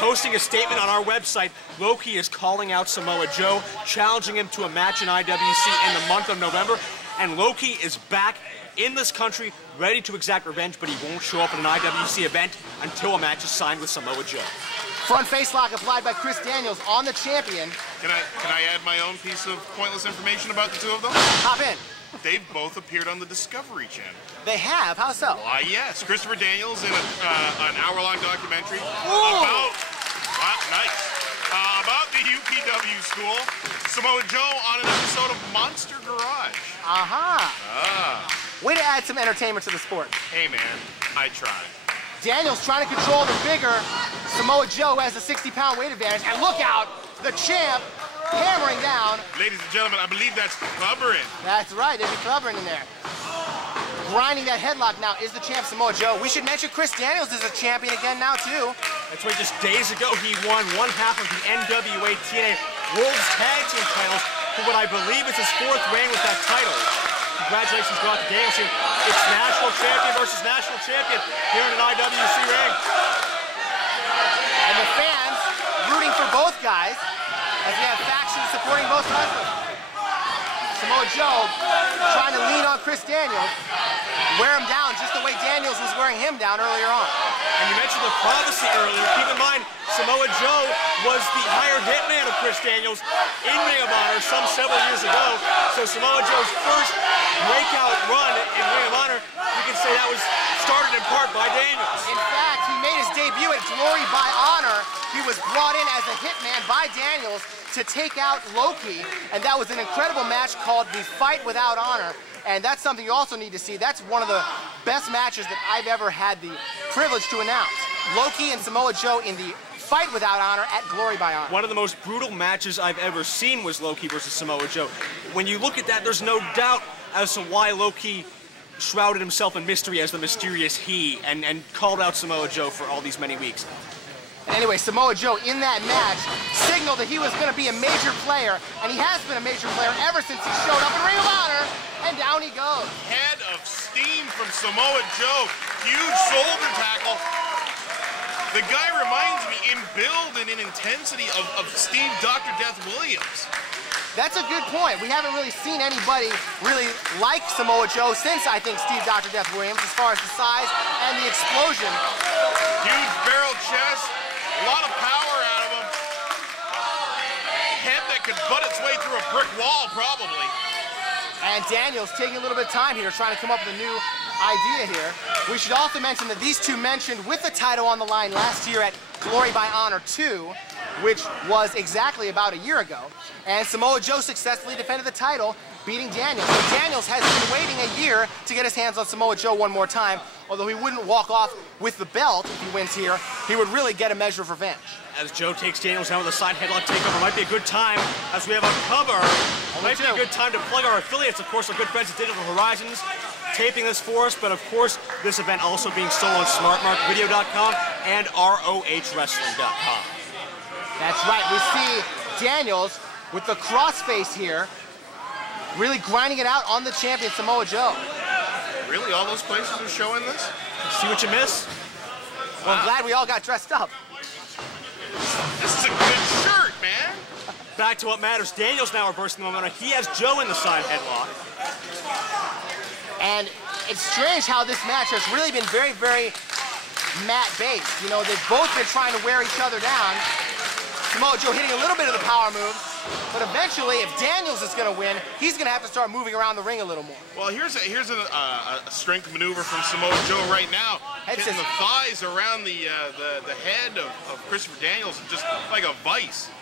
Posting a statement on our website, Low-Ki is calling out Samoa Joe, challenging him to a match in IWC in the month of November. And Low-Ki is back in this country, ready to exact revenge, but he won't show up at an IWC event until a match is signed with Samoa Joe. Front face lock applied by Chris Daniels on the champion. Can I add my own piece of pointless information about the two of them? Hop in. They've both appeared on the Discovery Channel. They have? How so? Why, yes. Christopher Daniels in an hour-long documentary about the UPW school. Samoa Joe on an episode of Monster Garage. Way to add some entertainment to the sport. Hey, man, I try. Daniels trying to control the bigger Samoa Joe, has a 60-pound weight advantage. And look out, the champ hammering down. Ladies and gentlemen, I believe that's clubbering. That's right, there's a clubbering in there. Grinding that headlock now is the champ Samoa Joe. We should mention Chris Daniels is a champion again now, too. That's right, just days ago he won one half of the NWA TNA World's Tag Team titles for what I believe is his 4th reign with that title. Congratulations go out to Daniels here. It's national champion versus national champion here in an IWC ring. And the fans rooting for both guys as we have factions supporting both wrestlers. Samoa Joe trying to lean on Chris Daniels, wear him down just the way Daniels was wearing him down earlier on. And you mentioned the prophecy earlier. Keep in mind, Samoa Joe was the hired hitman of Chris Daniels in Ring of Honor several years ago. So Samoa Joe's first breakout run in Ring of Honor, you can say that was started in part by Daniels. In fact, he made his debut at Glory by Honor. He was brought in as a hitman by Daniels to take out Low-Ki, and that was an incredible match called the Fight Without Honor. And that's something you also need to see. That's one of the best matches that I've ever had the privilege to announce. Low-Ki and Samoa Joe in the Fight Without Honor at Glory by Honor. One of the most brutal matches I've ever seen was Low-Ki versus Samoa Joe. When you look at that, there's no doubt as to why Low-Ki shrouded himself in mystery as the mysterious he and called out Samoa Joe for all these many weeks. Anyway, Samoa Joe in that match signaled that he was going to be a major player, and he has been a major player ever since he showed up in Ring of Honor, and down he goes. Head of steam from Samoa Joe. Huge shoulder tackle. The guy reminds me in build and in intensity of Steve Dr. Death Williams. That's a good point. We haven't really seen anybody really like Samoa Joe since, I think, Steve Dr. Death Williams, as far as the size and the explosion. Huge barrel chest. A lot of power out of him. Head that could butt its way through a brick wall, probably. And Daniels taking a little bit of time here, trying to come up with a new idea here. We should also mention that these two mentioned with the title on the line last year at Glory by Honor 2, which was exactly about a year ago. And Samoa Joe successfully defended the title, beating Daniels. So Daniels has been waiting a year to get his hands on Samoa Joe one more time, although he wouldn't walk off with the belt if he wins here. He would really get a measure of revenge. As Joe takes Daniels down with a side headlock takeover, might be a good time, as we have a cover, might be a good time to plug our affiliates. Of course, our good friends at Digital Horizons taping this for us, but of course, this event also being sold on SmartMarkVideo.com and ROHWrestling.com. That's right, we see Daniels with the crossface here, really grinding it out on the champion, Samoa Joe. Really? All those places are showing this? See what you miss? Well, I'm glad we all got dressed up. This is a good shirt, man. Back to what matters. Daniels now reversing the momentum. He has Joe in the side headlock. And it's strange how this match has really been very, very mat-based. You know, they've both been trying to wear each other down. Samoa Joe hitting a little bit of the power move, but eventually, if Daniels is going to win, he's going to have to start moving around the ring a little more. Well, here's a strength maneuver from Samoa Joe right now. Hitting the thighs around the head of Christopher Daniels, just like a vice.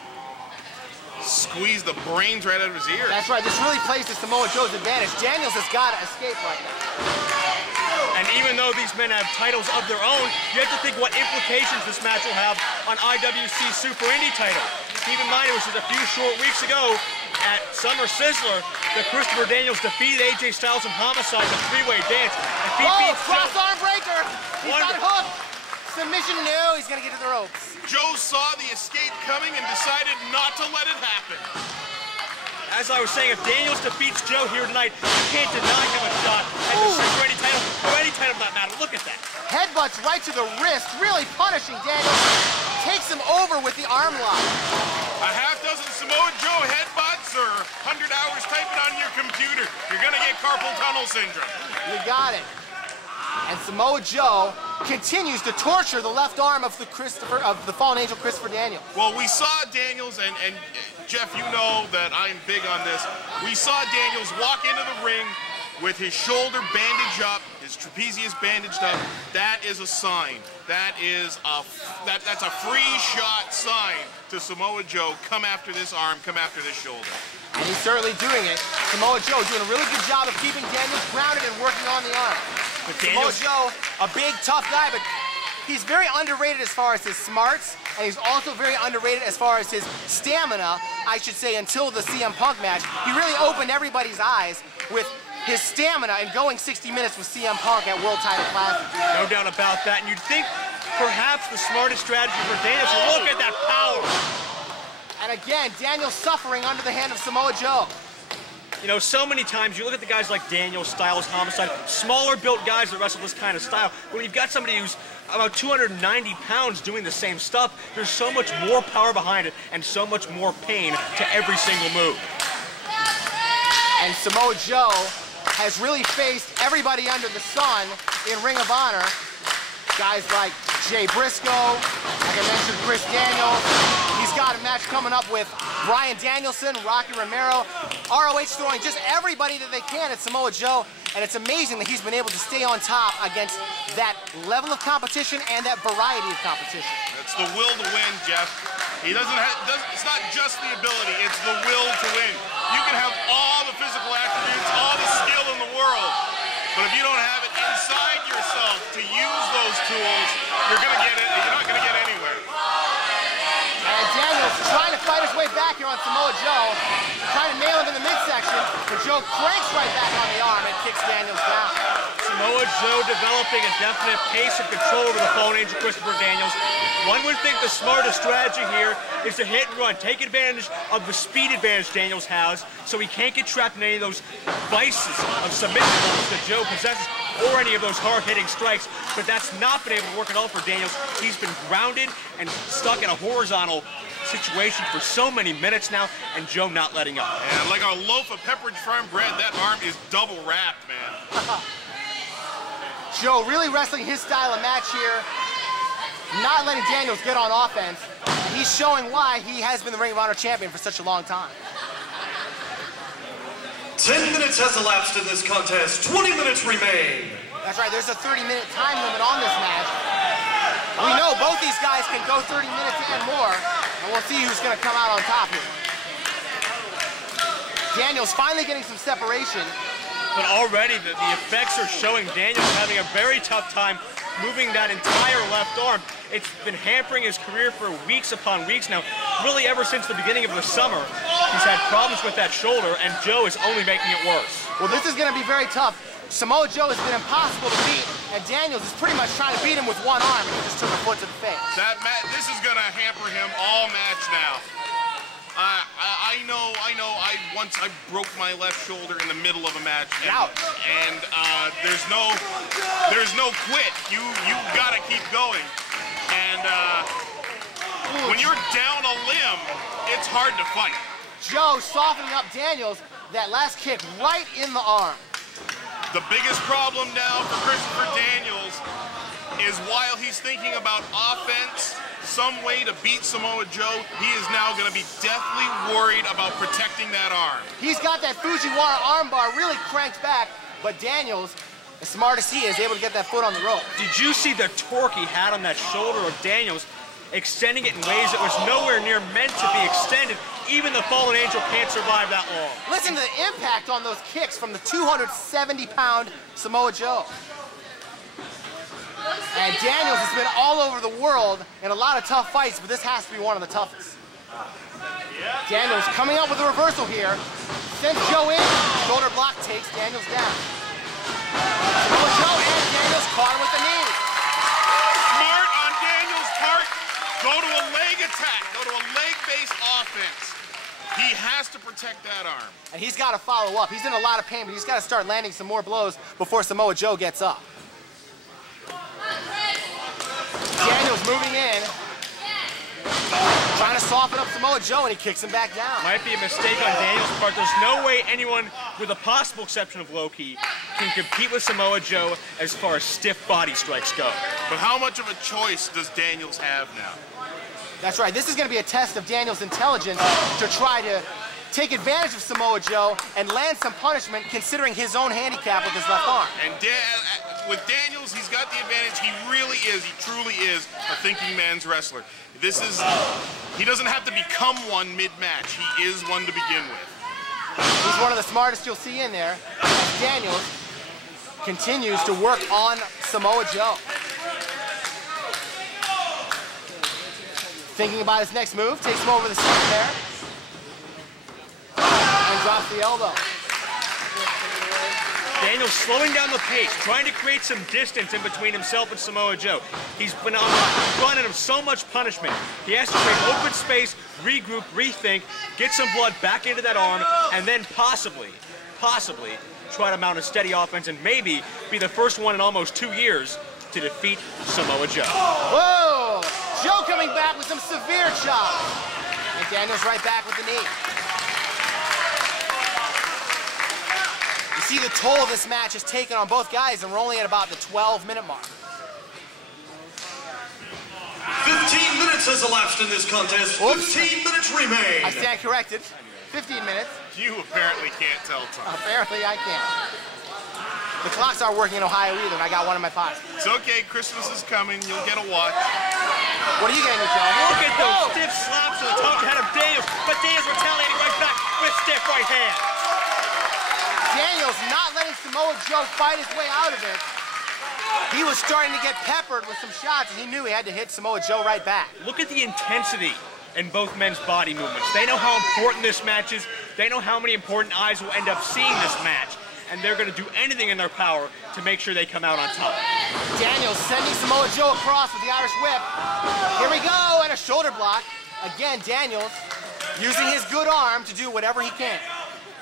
Squeeze the brains right out of his ears. That's right. This really plays to Samoa Joe's advantage. Daniels has got to escape right now. And even though these men have titles of their own, you have to think what implications this match will have on IWC Super Indy title. Keep in mind, it was just a few short weeks ago at Summer Sizzler that Christopher Daniels defeated AJ Styles and Homicide in a three-way dance. Whoa, cross arm breaker! He's got hooked! submission, no, he's gonna get to the ropes. Joe saw the escape coming and decided not to let it happen. As I was saying, if Daniels defeats Joe here tonight, you can't deny him a shot at the Super title, or any title for that matter. Look at that. Headbutts right to the wrist, really punishing Daniels. Takes him over with the arm lock. A half dozen Samoa Joe headbutts or 100 hours typing on your computer. You're gonna get carpal tunnel syndrome. You got it. And Samoa Joe continues to torture the left arm of the fallen angel Christopher Daniels. Well, we saw Daniels, and Jeff, you know that I'm big on this. We saw Daniels walk into the ring with his shoulder bandaged up, his trapezius bandaged up. That is a sign. That's a free shot sign to Samoa Joe. Come after this arm, come after this shoulder. And he's certainly doing it. Samoa Joe doing a really good job of keeping Daniels grounded and working on the arm. But Samoa Joe, a big, tough guy, but he's very underrated as far as his smarts, and he's also very underrated as far as his stamina, I should say, until the CM Punk match. He really opened everybody's eyes with his stamina and going 60 minutes with CM Punk at World Title Classic. No doubt about that, and you'd think perhaps the smartest strategy for Daniels, look at that power. And again, Daniels suffering under the hand of Samoa Joe. You know, so many times you look at the guys like Daniels, Styles, Homicide, smaller built guys that wrestle this kind of style. But when you've got somebody who's about 290 pounds doing the same stuff, there's so much more power behind it and so much more pain to every single move. And Samoa Joe has really faced everybody under the sun in Ring of Honor. Guys like Jay Briscoe, like I mentioned, Chris Daniels. He's got a match coming up with Bryan Danielson, Rocky Romero, ROH throwing just everybody that they can at Samoa Joe, and it's amazing that he's been able to stay on top against that level of competition and that variety of competition. That's the will to win, Jeff. He it's not just the ability, it's the will to win. You can have all the physical attributes, all the skill in the world, but if you don't have it inside yourself to use those tools, you're not gonna get anywhere. And Daniels trying to fight his way back here on Samoa Joe, trying to nail him in the midsection, but Joe cranks right back on the arm and kicks Daniels down. Samoa Joe developing a definite pace of control over the fallen angel Christopher Daniels. One would think the smartest strategy here is to hit and run, take advantage of the speed advantage Daniels has, so he can't get trapped in any of those vices of submission that Joe possesses, or any of those hard-hitting strikes, but that's not been able to work at all for Daniels. He's been grounded and stuck in a horizontal situation for so many minutes now, and Joe not letting up. And like a loaf of Pepperidge Farm bread, that arm is double wrapped, man. Joe really wrestling his style of match here, not letting Daniels get on offense. He's showing why he has been the Ring of Honor champion for such a long time. 10 minutes has elapsed in this contest. 20 minutes remain. That's right, there's a 30-minute time limit on this match. We know both these guys can go 30 minutes and more, and we'll see who's gonna come out on top here. Daniels finally getting some separation. But already the effects are showing Daniels having a very tough time moving that entire left arm. It's been hampering his career for weeks upon weeks now, really ever since the beginning of the summer. He's had problems with that shoulder, and Joe is only making it worse. Well, this is going to be very tough. Samoa Joe has been impossible to beat, and Daniels is pretty much trying to beat him with one arm, and he just took a foot to the face. This is going to hamper him all match now. I broke my left shoulder in the middle of a match, and there's no quit. You gotta keep going. And when you're down a limb, it's hard to fight. Joe softening up Daniels, that last kick right in the arm. The biggest problem now for Christopher Daniels is while he's thinking about offense, some way to beat Samoa Joe, he is now going to be deathly worried about protecting that arm. He's got that Fujiwara armbar really cranked back, but Daniels, as smart as he is, able to get that foot on the rope. Did you see the torque he had on that shoulder of Daniels, extending it in ways that was nowhere near meant to be extended? Even the fallen angel can't survive that long. Listen to the impact on those kicks from the 270-pound Samoa Joe. And Daniels has been all over the world in a lot of tough fights, but this has to be one of the toughest. Daniels coming up with a reversal here. Sends Joe in, shoulder block takes Daniels down. Samoa Joe and Daniels caught him with the knee. Smart on Go to a leg attack. Go to a leg-based offense. He has to protect that arm. And he's got to follow up. He's in a lot of pain, but he's got to start landing some more blows before Samoa Joe gets up. Daniels moving in. Trying to soften up Samoa Joe, and he kicks him back down. Might be a mistake on Daniels' part. There's no way anyone, with a possible exception of Loki, can compete with Samoa Joe as far as stiff body strikes go. But how much of a choice does Daniels have now? That's right. This is going to be a test of Daniels' intelligence to try to take advantage of Samoa Joe and land some punishment considering his own handicap with his left arm. And with Daniels, he's got the advantage. He really is, he truly is a thinking man's wrestler. He doesn't have to become one mid-match. He is one to begin with. He's one of the smartest you'll see in there. Daniels continues to work on Samoa Joe. Thinking about his next move, takes him over the center there. And drops the elbow. Daniels slowing down the pace, trying to create some distance in between himself and Samoa Joe. He's been running him so much punishment. He has to create open space, regroup, rethink, get some blood back into that arm, and then possibly try to mount a steady offense and maybe be the first one in almost 2 years to defeat Samoa Joe. Whoa! Joe coming back with some severe chops. And Daniels right back with the knee. You see the toll this match has taken on both guys, and we're only at about the 12-minute mark. 15 minutes has elapsed in this contest. Oops. 15 minutes remain. I stand corrected. 15 minutes. You apparently can't tell time. Apparently I can't. The clocks aren't working in Ohio either, and I got one in my pocket. It's okay, Christmas is coming. You'll get a watch. What are you getting, Joe? Look at those stiff slaps on the top head of Daniels, but Daniels retaliating right back with stiff right hand. Daniels not letting Samoa Joe fight his way out of it. He was starting to get peppered with some shots, and he knew he had to hit Samoa Joe right back. Look at the intensity in both men's body movements. They know how important this match is. They know how many important eyes will end up seeing this match. And they're going to do anything in their power to make sure they come out on top. Daniels sending Samoa Joe across with the Irish whip. Here we go, and a shoulder block. Again, Daniels using his good arm to do whatever he can.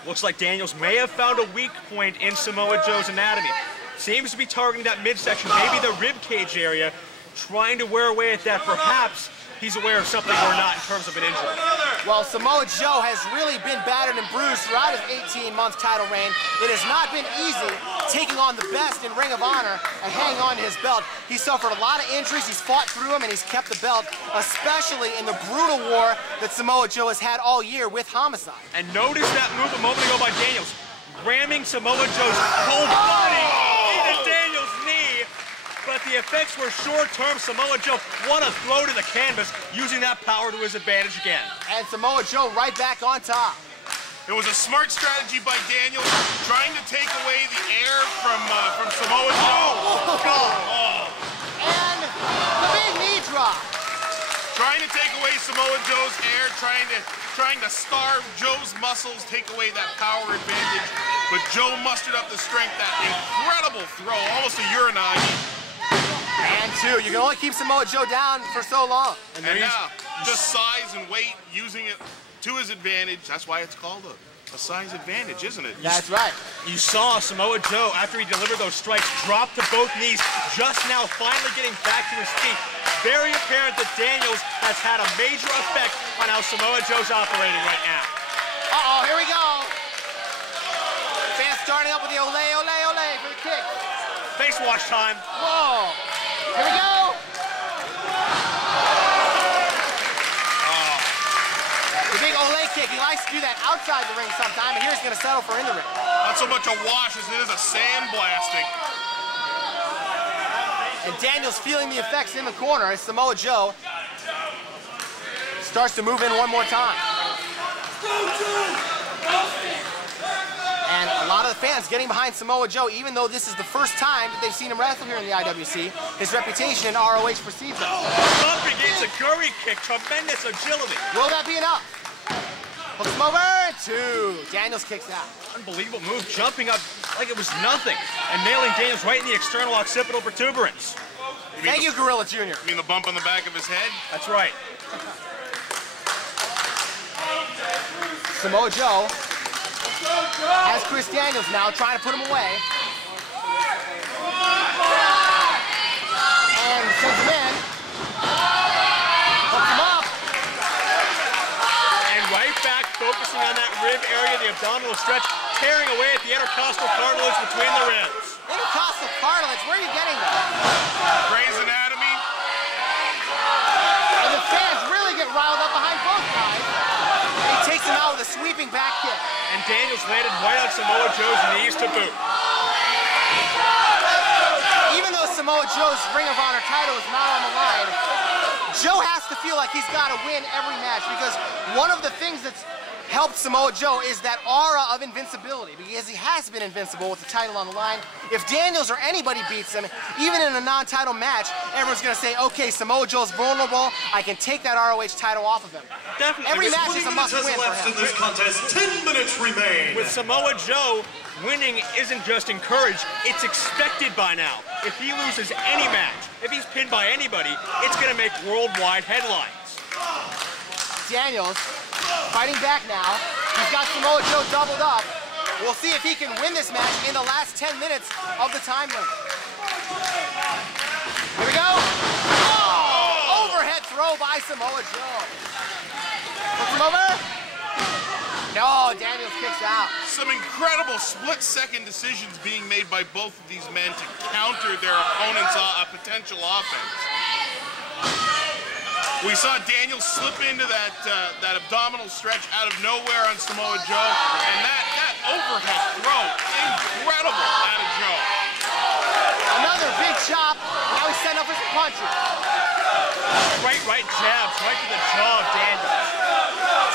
Looks like Daniels may have found a weak point in Samoa Joe's anatomy. Seems to be targeting that midsection, maybe the rib cage area, trying to wear away at that. Perhaps he's aware of something or not in terms of an injury. Well, Samoa Joe has really been battered and bruised throughout his 18-month title reign. It has not been easy taking on the best in Ring of Honor and hanging on to his belt. He suffered a lot of injuries. He's fought through them, and he's kept the belt, especially in the brutal war that Samoa Joe has had all year with Homicide. And notice that move a moment ago by Daniels, ramming Samoa Joe's whole body into Daniels' knee. But the effects were short-term. Samoa Joe, what a throw to the canvas, using that power to his advantage again. And Samoa Joe right back on top. It was a smart strategy by Daniels, trying to take away the air from Samoa Joe. And the big knee drop. Trying to take away Samoa Joe's air, trying to starve Joe's muscles, take away that power advantage. But Joe mustered up the strength, that incredible throw, almost a urinage. And two. You can only keep Samoa Joe down for so long. And now, just size and weight, using it to his advantage. That's why it's called a size advantage, isn't it? That's right. You saw Samoa Joe, after he delivered those strikes, drop to both knees, just now finally getting back to his feet. Very apparent that Daniels has had a major effect on how Samoa Joe's operating right now. Uh-oh, here we go. Fans starting up with the ole, ole, ole for the kick. Face wash time. Whoa. Here we go. The big ole kick. He likes to do that outside the ring sometime, and here he's going to settle for in the ring. Not so much a wash as it is a sandblasting. And Daniels feeling the effects in the corner as Samoa Joe starts to move in one more time. And a lot of the fans getting behind Samoa Joe, even though this is the first time that they've seen him wrestle here in the IWC. His reputation in ROH precedes him. Up against a curry kick, tremendous agility. Will that be enough? Hooks him over, and two. Daniels kicks out. Unbelievable move, jumping up like it was nothing, and nailing Daniels right in the external occipital protuberance. Thank you, Gorilla Jr. You mean the bump on the back of his head? That's right. Samoa Joe has Chris Daniels now trying to put him away. And sends him in. Hooks him up. And right back, focusing on that rib area, the abdominal stretch, tearing away at the intercostal cartilage between the ribs. Intercostal cartilage, where are you getting that? Grey's Anatomy. And the fans really get riled up behind both guys. And he takes him out with a sweeping back kick. And Daniels landed right on Samoa Joe's knees to boot. Even though Samoa Joe's Ring of Honor title is not on the line, Joe has to feel like he's got to win every match, because one of the things that's helped Samoa Joe is that aura of invincibility, because he has been invincible with the title on the line. If Daniels or anybody beats him, even in a non-title match, everyone's going to say, okay, Samoa Joe's vulnerable, I can take that ROH title off of him. Definitely. Every match is a must-win for left in him. this contest. 10 minutes remain. With Samoa Joe, winning isn't just encouraged, it's expected by now. If he loses any match, if he's pinned by anybody, it's going to make worldwide headlines. Daniels fighting back now. He's got Samoa Joe doubled up. We'll see if he can win this match in the last 10 minutes of the time limit. Here we go. Oh! Overhead throw by Samoa Joe. Puts him over. No, Daniels kicks out. Some incredible split-second decisions being made by both of these men to counter their opponent's potential offense. We saw Daniels slip into that abdominal stretch out of nowhere on Samoa Joe, and that overhead throw, incredible out of Joe. Another big chop. Now he's setting up for some punches. Right jabs, right to the jaw of Daniels.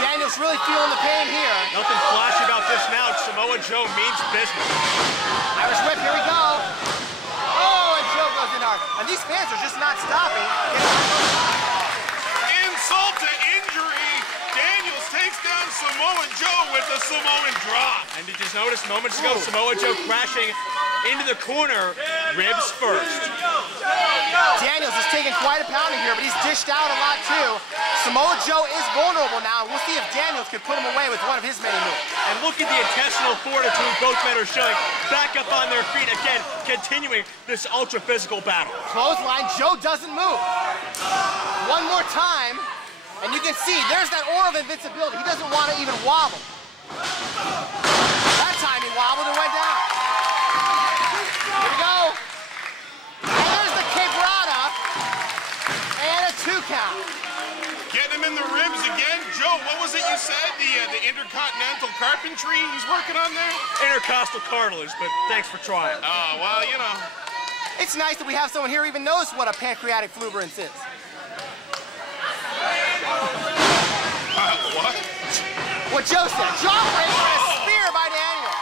Daniels really feeling the pain here. Nothing flashy about this now. Samoa Joe means business. Irish whip, here we go. Oh, and Joe goes in hard. And these fans are just not stopping. Insult to injury. Daniels takes down Samoa Joe with the Samoan drop. And did you notice moments ago, Samoa Joe crashing into the corner, ribs first. Daniels is taking quite a pounding here, but he's dished out a lot too. Samoa Joe is vulnerable now. We'll see if Daniels can put him away with one of his many moves. And look at the intestinal fortitude both men are showing. Back up on their feet again, continuing this ultra-physical battle. Clothesline, Joe doesn't move. One more time, and you can see there's that aura of invincibility. He doesn't want to even wobble. That time he wobbled and went down. Here we go. And there's the quebrada. And a 2 count. Getting him in the ribs again. Joe, what was it you said? The intercontinental carpentry he's working on there? Intercostal cartilage, but thanks for trying. Oh, well, you know. It's nice that we have someone here who even knows what a pancreatic fluberance is. What? What Joe said. Jawbreaker and a spear by Daniel.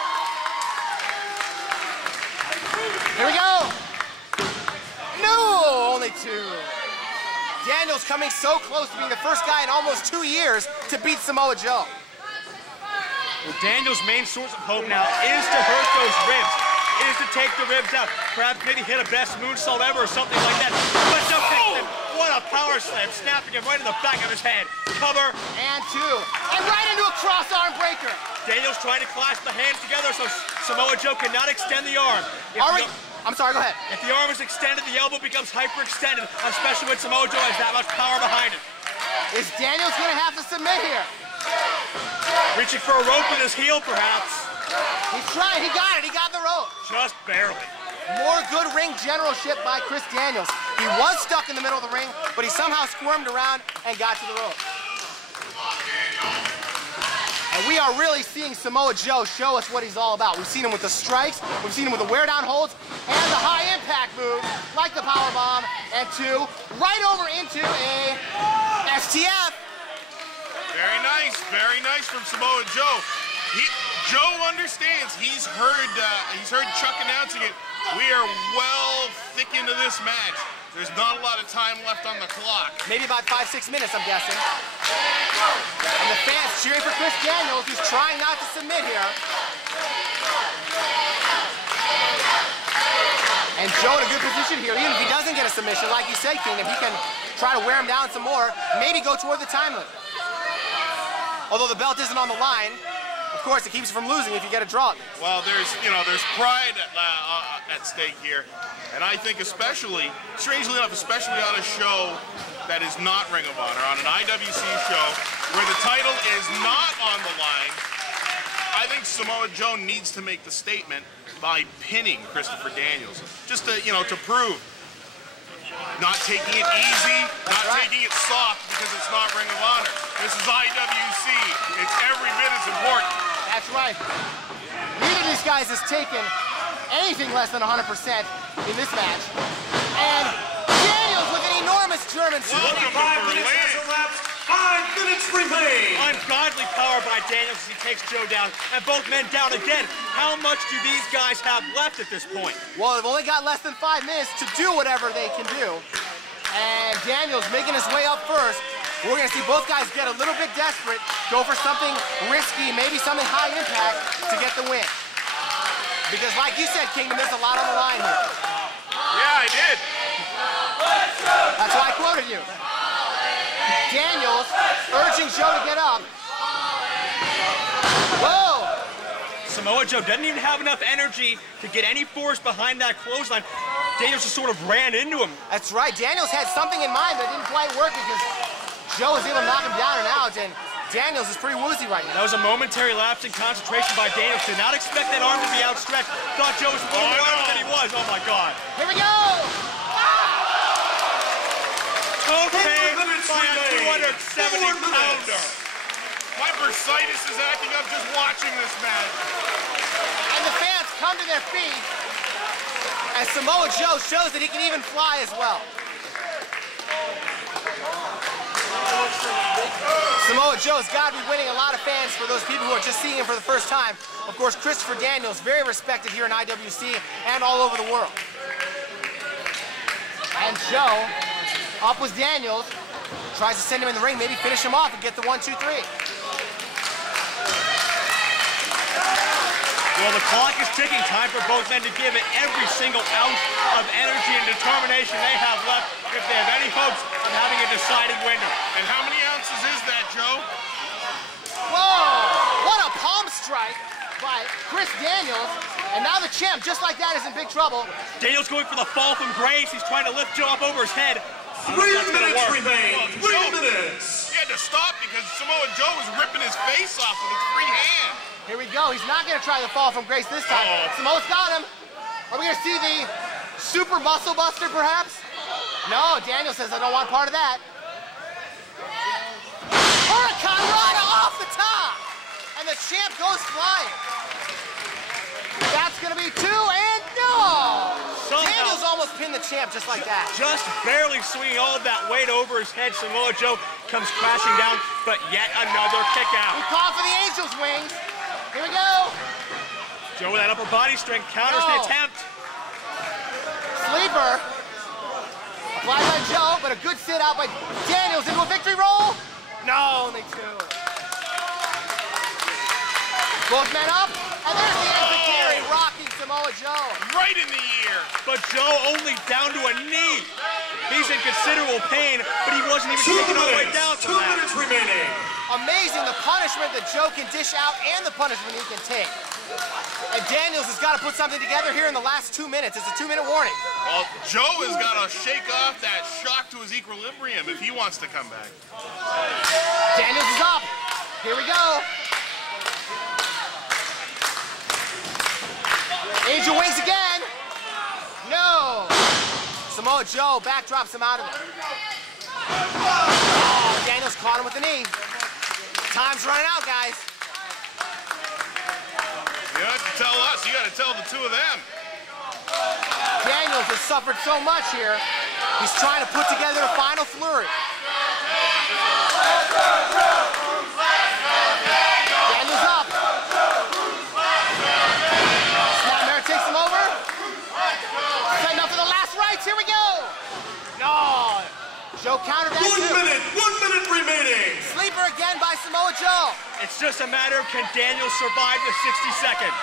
Here we go. No, only 2. Daniel's coming so close to being the first guy in almost 2 years to beat Samoa Joe. Well, Daniel's main source of hope now is to hurt those ribs. Is to take the ribs out. Perhaps maybe hit a best moonsault ever or something like that. But Joe takes him. What a power slam, snapping him right in the back of his head. Cover. And 2. And right into a cross arm breaker. Daniel's trying to clasp the hands together so Samoa Joe cannot extend the arm. I'm sorry, go ahead. If the arm is extended, the elbow becomes hyperextended, especially when Samoa Joe has that much power behind it. Is Daniels going to have to submit here? Reaching for a rope with his heel, perhaps. He's trying. He got it. He got the rope. Just barely. More good ring generalship by Chris Daniels. He was stuck in the middle of the ring, but he somehow squirmed around and got to the rope. And we are really seeing Samoa Joe show us what he's all about. We've seen him with the strikes, we've seen him with the wear down holds, and the high impact moves, like the powerbomb, and 2, right over into a STF. Very nice from Samoa Joe. Joe understands. He's heard Chuck announcing it. We are well thick into this match. There's not a lot of time left on the clock. Maybe about 5-6 minutes, I'm guessing. And the fans cheering for Chris Daniels, who's trying not to submit here. And And Joe in a good position here, even if he doesn't get a submission, like you said, Keenan, if he can try to wear him down some more, maybe go toward the time limit. Although the belt isn't on the line, of course, it keeps you from losing if you get a draw. Well, there's pride at stake here, and I think especially, strangely enough, especially on a show that is not Ring of Honor, on an IWC show where the title is not on the line, I think Samoa Joe needs to make the statement by pinning Christopher Daniels, just to to prove. Not taking it easy, not taking it soft because it's not Ring of Honor. This is IWC. It's every bit as important. That's right. Neither of these guys has taken anything less than 100% in this match. And Daniels with an enormous German suplex. 5 minutes has elapsed. 5 minutes remain. Ungodly power by Daniels as he takes Joe down, and both men down again. How much do these guys have left at this point? Well, they've only got less than 5 minutes to do whatever they can do. And Daniels making his way up first. We're going to see both guys get a little bit desperate, go for something risky, maybe something high impact to get the win. Because like you said, Kingdom, there's a lot on the line here. Yeah, I did. That's why I quoted you. Daniels urging Joe to get up. Whoa! Samoa Joe doesn't even have enough energy to get any force behind that clothesline. Daniels just sort of ran into him. That's right. Daniels had something in mind that didn't quite work because Joe was able to knock him down and out, and Daniels is pretty woozy right now. That was a momentary lapse in concentration by Daniels. Did not expect that arm to be outstretched. Thought Joe was a little more than he was. Oh my God. Here we go! Okay, by a 270-pounder. My bursitis is acting up just watching this match. And the fans come to their feet as Samoa Joe shows that he can even fly as well. Samoa Joe's got to be winning a lot of fans for those people who are just seeing him for the first time. Of course, Christopher Daniels, very respected here in IWC and all over the world. And Joe, up with Daniels, tries to send him in the ring, maybe finish him off and get the 1, 2, 3. Well, the clock is ticking. Time for both men to give it every single ounce of energy and determination they have left if they have any hopes of having a deciding winner. And how many ounces is that, Joe? Whoa! What a palm strike by Chris Daniels. And now the champ, just like that, is in big trouble. Daniels going for the fall from grace. He's trying to lift Joe up over his head. 3 minutes remain. 3 minutes. He had to stop because Samoa Joe was ripping his face off with his free hand. Here we go. He's not going to try the fall from grace this time. Samoa's got him. Are we going to see the super muscle buster, perhaps? No, Daniel says, I don't want part of that. Hurricane Rana off the top. And the champ goes flying. That's going to be 2, and no! Daniels almost pinned the champ just like that. Just barely swinging all of that weight over his head. Samoa Joe comes crashing down, but yet another kick out. We call for the Angel's wings. Here we go. Joe with that upper body strength counters the attempt. Sleeper. Applied by Joe, but a good sit out by Daniels into a victory roll. No, only 2. Both men up, and there's the Hentai rocking Samoa Joe. Right in the ear. But Joe only down to a knee. He's in considerable pain, but he wasn't even taking all the way down from 2 that. minutes remaining. Amazing the punishment that Joe can dish out and the punishment he can take. And Daniels has got to put something together here in the last 2 minutes. It's a 2-minute warning. Well, Joe has got to shake off that shock to his equilibrium if he wants to come back. Daniels is up. Here we go. Angel wings again. No. Samoa Joe backdrops him out of it. Oh, Daniels caught him with the knee. Time's running out, guys. You don't have to tell us. You got to tell the 2 of them. Daniels has suffered so much here. He's trying to put together a final flurry. Daniels up. Snapmare takes him over. Setting up for the last rights. Here we go. No. Joe countered that 1 minute. 1 minute remaining. Sleeper again by Samoa Joe. It's just a matter of can Daniels survive the 60 seconds.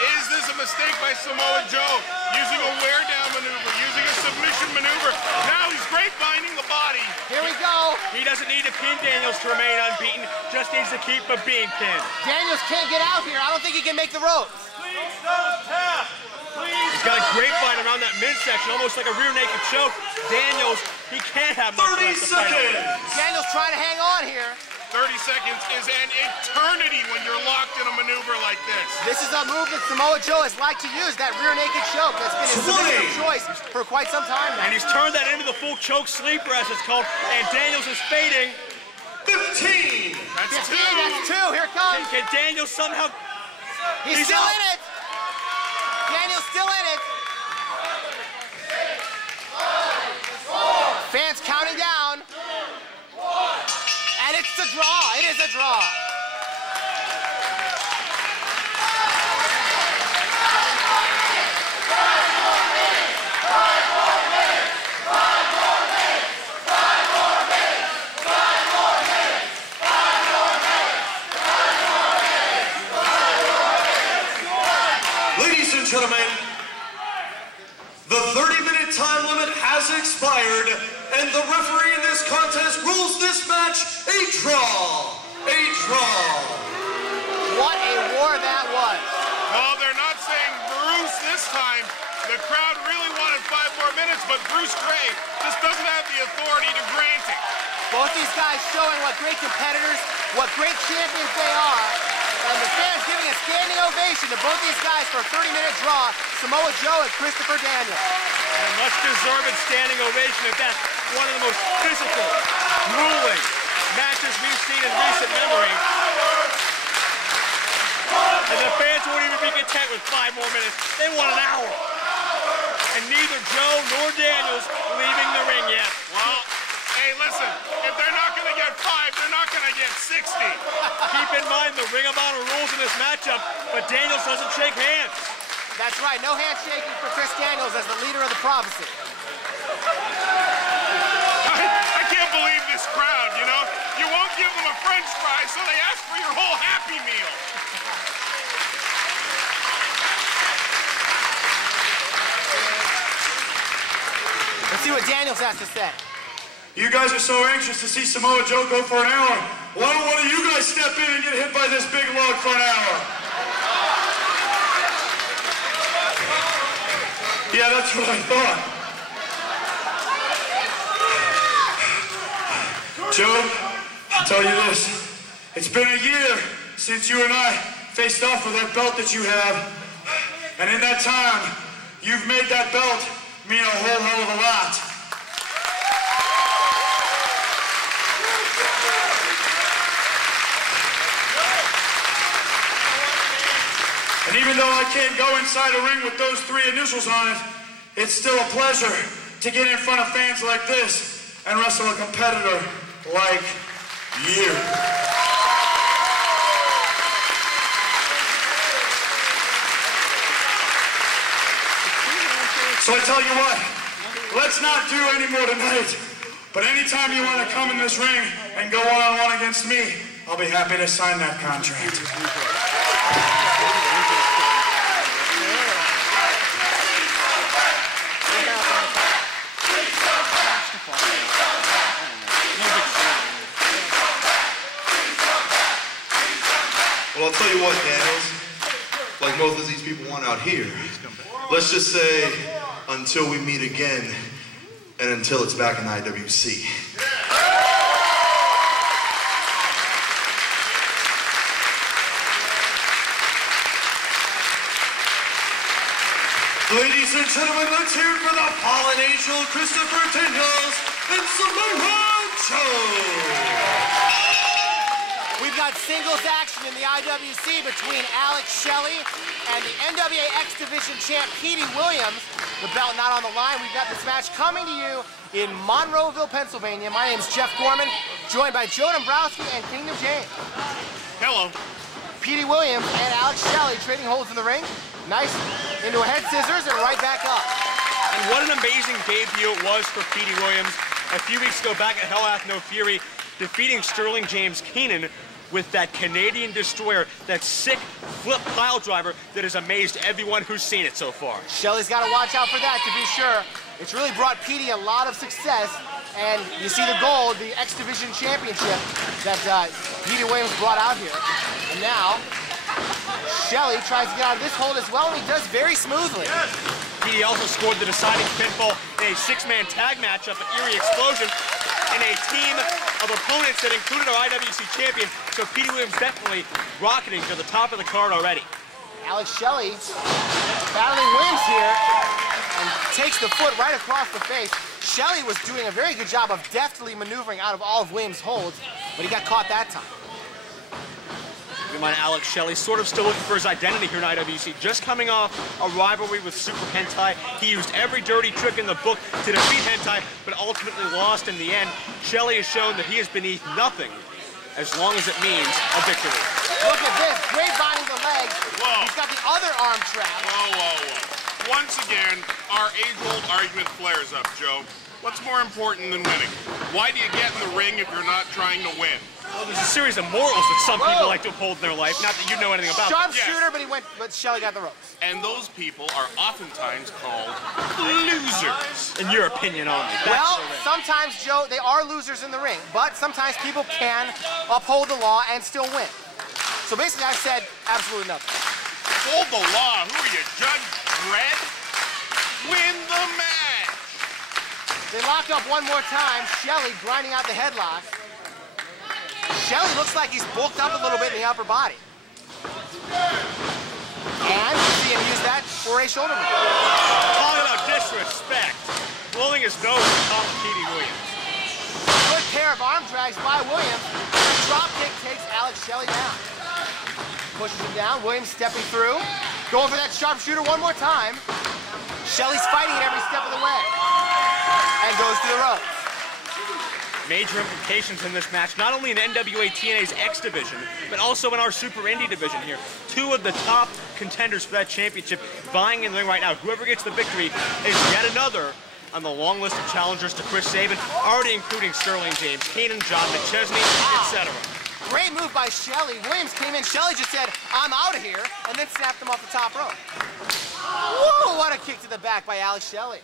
Is this a mistake by Samoa Joe using a wear-down maneuver Now he's grapevining the body. Here we go. He doesn't need to pin Daniels to remain unbeaten, just needs to keep from being pinned. Daniels can't get out here. I don't think he can make the ropes. He's got a grapevine around that midsection, almost like a rear naked choke. Daniels, he can't have much 30 seconds. Daniels trying to hang on here. 30 seconds is an eternity when you're locked in a maneuver like this. This is a move that Samoa Joe has liked to use, that rear naked choke. That's been his submission of choice for quite some time now. And he's turned that into the full choke sleeper, as it's called, and Daniels is fading. 15. That's 15, two. that's two. Here it comes. Can Daniels somehow... He's still in it. Daniel's still in it. Fans counting down. And it's a draw. It is a draw. Ladies and gentlemen, the 30-minute time limit has expired, and the referee in this contest rules this match a draw. A draw. What a war that was. Well, they're not saying Bruce this time. The crowd really wanted 5 more minutes, but Bruce Gray just doesn't have the authority to grant it. Both these guys showing what great competitors, what great champions they are. And the fans giving a standing ovation to both these guys for a 30-minute draw, Samoa Joe and Christopher Daniels. And a much-deserved standing ovation at that. One of the most physical, grueling matches we've seen in recent memory. And the fans won't even be content with 5 more minutes. They want an hour. And neither Joe nor Daniels leaving the ring yet. Well, hey, listen, if they're not going to get 5, they're not going to get 60. Keep in mind the Ring of Honor rules in this matchup, but Daniels doesn't shake hands. That's right, no handshaking for Chris Daniels as the leader of the prophecy. I can't believe this crowd, you know? You won't give them a French fry, so they ask for your whole Happy Meal. Let's see what Daniels has to say. You guys are so anxious to see Samoa Joe go for an hour. Why don't one of you guys step in and get hit by this big log for an hour? Yeah, that's what I thought. Joe, I'll tell you this. It's been a year since you and I faced off for that belt that you have. And in that time, you've made that belt mean a whole hell of a lot. And even though I can't go inside a ring with those 3 initials on it, it's still a pleasure to get in front of fans like this and wrestle a competitor like you. So I tell you what, let's not do any more tonight. But anytime you want to come in this ring and go one-on-one against me, I'll be happy to sign that contract. Well, I'll tell you what, Daniels, like most of these people want out here, let's just say until we meet again and until it's back in IWC. Ladies and gentlemen, let's hear it for the Fallen Angel, Christopher Daniels and Samoa Joe. We've got singles action in the IWC between Shelley and the NWA X Division champ Petey Williams. The belt not on the line. We've got this match coming to you in Monroeville, Pennsylvania. My name is Jeff Gorman, joined by Joe Dombrowski and Kingdom James. Hello. Petey Williams and Shelley trading holds in the ring. Nice into a head scissors and right back up. And what an amazing debut it was for Petey Williams a few weeks ago back at Hell Hath No Fury, defeating Sterling James Keenan with that Canadian Destroyer, that sick flip pile driver that has amazed everyone who's seen it so far. Shelley's got to watch out for that, to be sure. It's really brought Petey a lot of success, and you see the gold, the X Division Championship that Petey Williams brought out here. And now, Shelley tries to get out of this hold as well, and he does very smoothly. Petey also scored the deciding pinfall in a six-man tag matchup at Erie Explosion in a team of opponents that included our IWC champion, so Petey Williams definitely rocketing to the top of the card already. Alex Shelley battling Williams here and takes the foot right across the face. Shelley was doing a very good job of deftly maneuvering out of all of Williams' holds, but he got caught that time. Keep in mind, Alex Shelley sort of still looking for his identity here in IWC. Just coming off a rivalry with Super Hentai. He used every dirty trick in the book to defeat Hentai, but ultimately lost in the end. Shelley has shown that he is beneath nothing as long as it means a victory. Look at this, great binding the legs. Whoa. He's got the other arm trap. Whoa, whoa, whoa. Once again, our age-old argument flares up, Joe. What's more important than winning? Why do you get in the ring if you're not trying to win? Well, there's a series of morals that some people like to uphold in their life, not that you know anything about. Sharpshooter, but Shelley got the ropes. And those people are oftentimes called losers. In your opinion only. Well, sometimes, Joe, they are losers in the ring, but sometimes people can uphold the law and still win. So basically, I said absolutely nothing. Hold the law. Who are you, Judge Dredd? Win the match. They locked up one more time. Shelley grinding out the headlock. Shelley looks like he's bulked up a little bit in the upper body. And you see him use that for a shoulder move. Talking about disrespect. Blowing his nose on top of Petey Williams. Good pair of arm drags by Williams. The drop kick takes Alex Shelley down. Pushes him down. Williams stepping through. Going for that sharpshooter one more time. Shelley's fighting it every step of the way. And goes to the ropes. Major implications in this match, not only in NWA TNA's X division, but also in our Super Indy division here. Two of the top contenders for that championship vying in the ring right now. Whoever gets the victory is yet another on the long list of challengers to Chris Sabin, already including Sterling James, Keenan, John McChesney, etc. Great move by Shelley. Williams came in. Shelley just said, "I'm out of here," and then snapped him off the top rope. Whoa, what a kick to the back by Alex Shelley.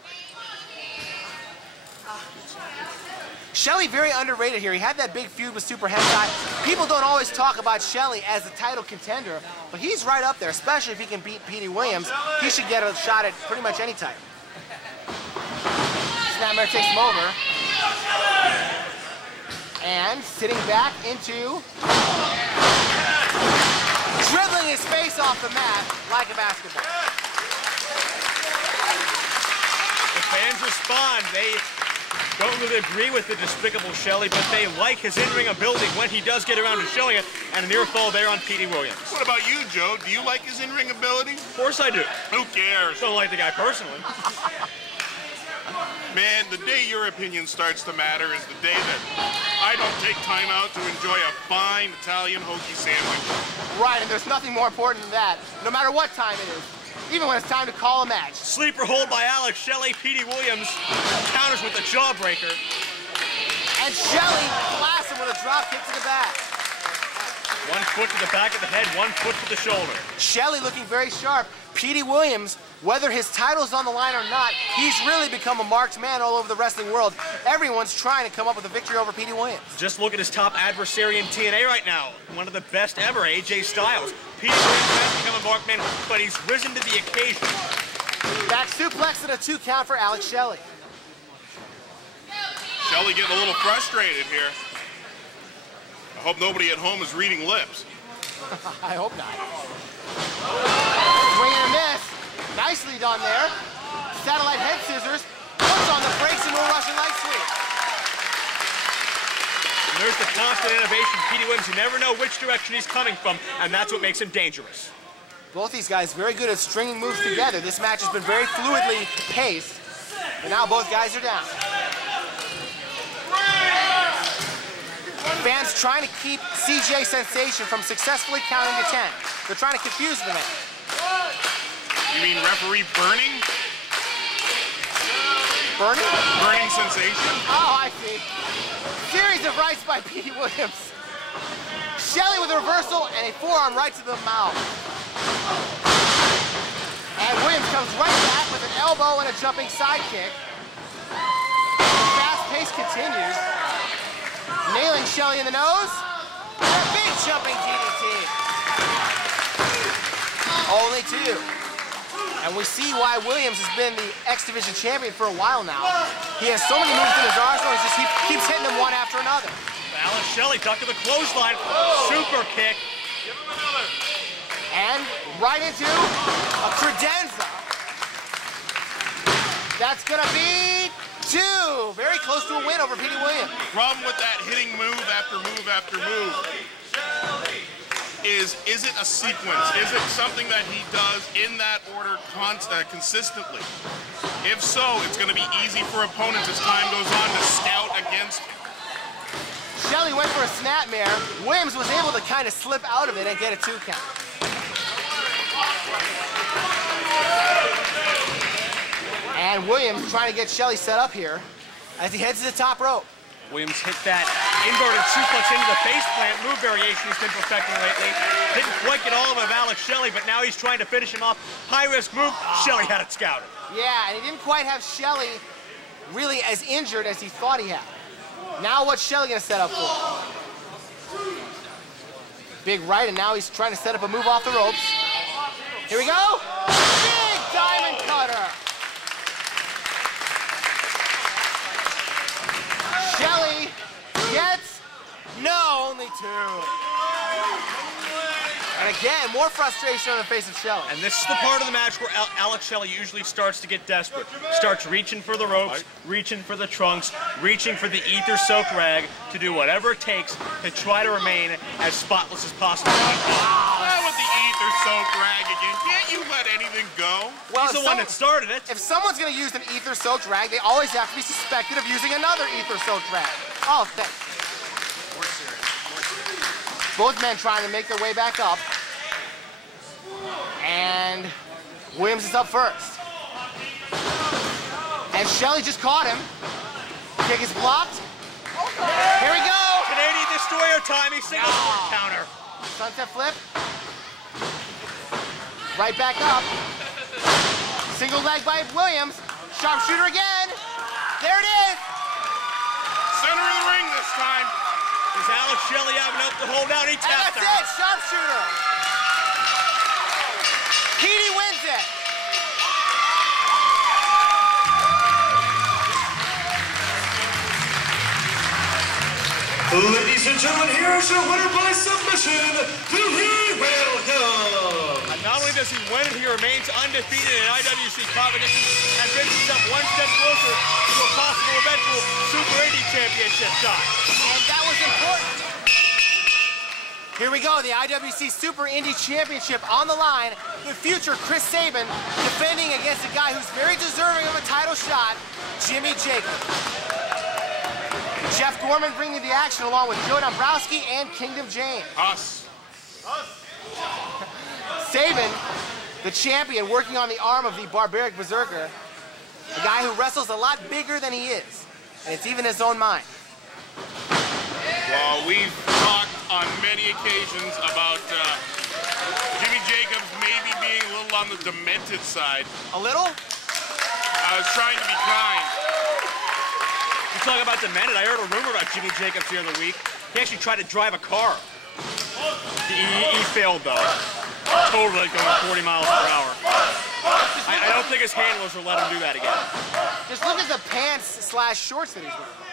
Shelley very underrated here. He had that big feud with Super Hentai. People don't always talk about Shelley as a title contender, but he's right up there, especially if he can beat Petey Williams. He should get a shot at pretty much any title. Snapmare takes him over. And sitting back into... dribbling his face off the mat like a basketball. The fans respond. They don't really agree with the despicable Shelley, but they like his in-ring ability when he does get around to showing it, and a near fall there on Petey Williams. What about you, Joe? Do you like his in-ring ability? Of course I do. Who cares? Don't like the guy personally. Man, the day your opinion starts to matter is the day that I don't take time out to enjoy a fine Italian hoagie sandwich. Right, and there's nothing more important than that, no matter what time it is. Even when it's time to call a match. Sleeper hold by Alex Shelley. Petey Williams counters with a jawbreaker. And Shelley blasts him with a drop kick to the back. One foot to the back of the head, one foot to the shoulder. Shelley looking very sharp. Petey Williams, whether his title's on the line or not, he's really become a marked man all over the wrestling world. Everyone's trying to come up with a victory over Petey Williams. Just look at his top adversary in TNA right now. One of the best ever, AJ Styles. Petey Williams has become a marked man, but he's risen to the occasion. Back suplex and a 2 count for Alex Shelley. Shelley getting a little frustrated here. I hope nobody at home is reading lips. I hope not. Swing and a miss. Nicely done there. Satellite head scissors. Puts on the brakes and will Russian leg sweep. And there's the constant innovation. Petey Williams, you never know which direction he's coming from, and that's what makes him dangerous. Both these guys very good at stringing moves together. This match has been very fluidly paced, and now both guys are down. Fans trying to keep CJ Sensation from successfully counting to 10. They're trying to confuse the man. You mean referee burning? Burning? Burning Sensation? Oh, I see. Series of rights by Petey Williams. Shelley with a reversal and a forearm right to the mouth. And Williams comes right back with an elbow and a jumping side kick. continues. Nailing Shelley in the nose. And a big jumping DDT. Only 2. And we see why Williams has been the X Division champion for a while now. He has so many moves in his arsenal, he just keeps hitting them one after another. Shelley ducked to the clothesline. Super kick. Give him another. And right into a credenza. That's gonna be 2. Very close to a win over Petey Williams. The problem with that hitting move after move after move is it a sequence? Is it something that he does in that order consistently? If so, it's going to be easy for opponents as time goes on to scout against him. Shelley went for a snapmare. Williams was able to kind of slip out of it and get a 2 count. And Williams trying to get Shelley set up here as he heads to the top rope. Williams hit that inverted suplex into the face plant move variation he's been perfecting lately. Didn't quite get all of it of Alex Shelley, but now he's trying to finish him off. High-risk move. Shelley had it scouted. Yeah, and he didn't quite have Shelley really as injured as he thought he had. Now what's Shelley going to set up for? Big right, and now he's trying to set up a move off the ropes. Here we go. Big diamond cutter. Shelley gets, no, only 2. And again, more frustration on the face of Shelley. And this is the part of the match where Alex Shelley usually starts to get desperate. Starts reaching for the ropes, reaching for the trunks, reaching for the ether-soaked rag to do whatever it takes to try to remain as spotless as possible. Not with the ether-soaked rag again. Can't you let anything go? Well, he's the one that started it. If someone's going to use an ether-soaked rag, they always have to be suspected of using another ether-soaked rag. Oh, thanks. Both men trying to make their way back up. And Williams is up first. And Shelley just caught him. Kick is blocked. Here we go. Canadian Destroyer time. He singles for a counter. Sunset flip. Right back up. Single leg by Williams. Sharpshooter again. There it is. Center of the ring this time. Does Alex Shelley have enough to hold out? He tapped her. That's it. Sharpshooter. Petey wins it. Ladies and gentlemen, here is your winner by submission, Petey Williams. And not only does he win it, he remains undefeated in IWC competition and brings himself one step closer to a possible eventual Super Indy Championship shot. And that was important. Here we go, the IWC Super Indy Championship on the line. The future Chris Sabin defending against a guy who's very deserving of a title shot, Jimmy Jacobs. Jeff Gorman bringing the action along with Joe Dombrowski and Kingdom James. Us. Sabin, the champion, working on the arm of the barbaric berserker, a guy who wrestles a lot bigger than he is, and it's even his own mind. Well, we've talked on many occasions about Jimmy Jacobs maybe being a little on the demented side. A little? I was trying to be kind. You talk about demented, I heard a rumor about Jimmy Jacobs the other week. He actually tried to drive a car. He failed, though. Totally going 40 miles per hour. I don't think his handlers will let him do that again. Just look at the pants/shorts that he's wearing.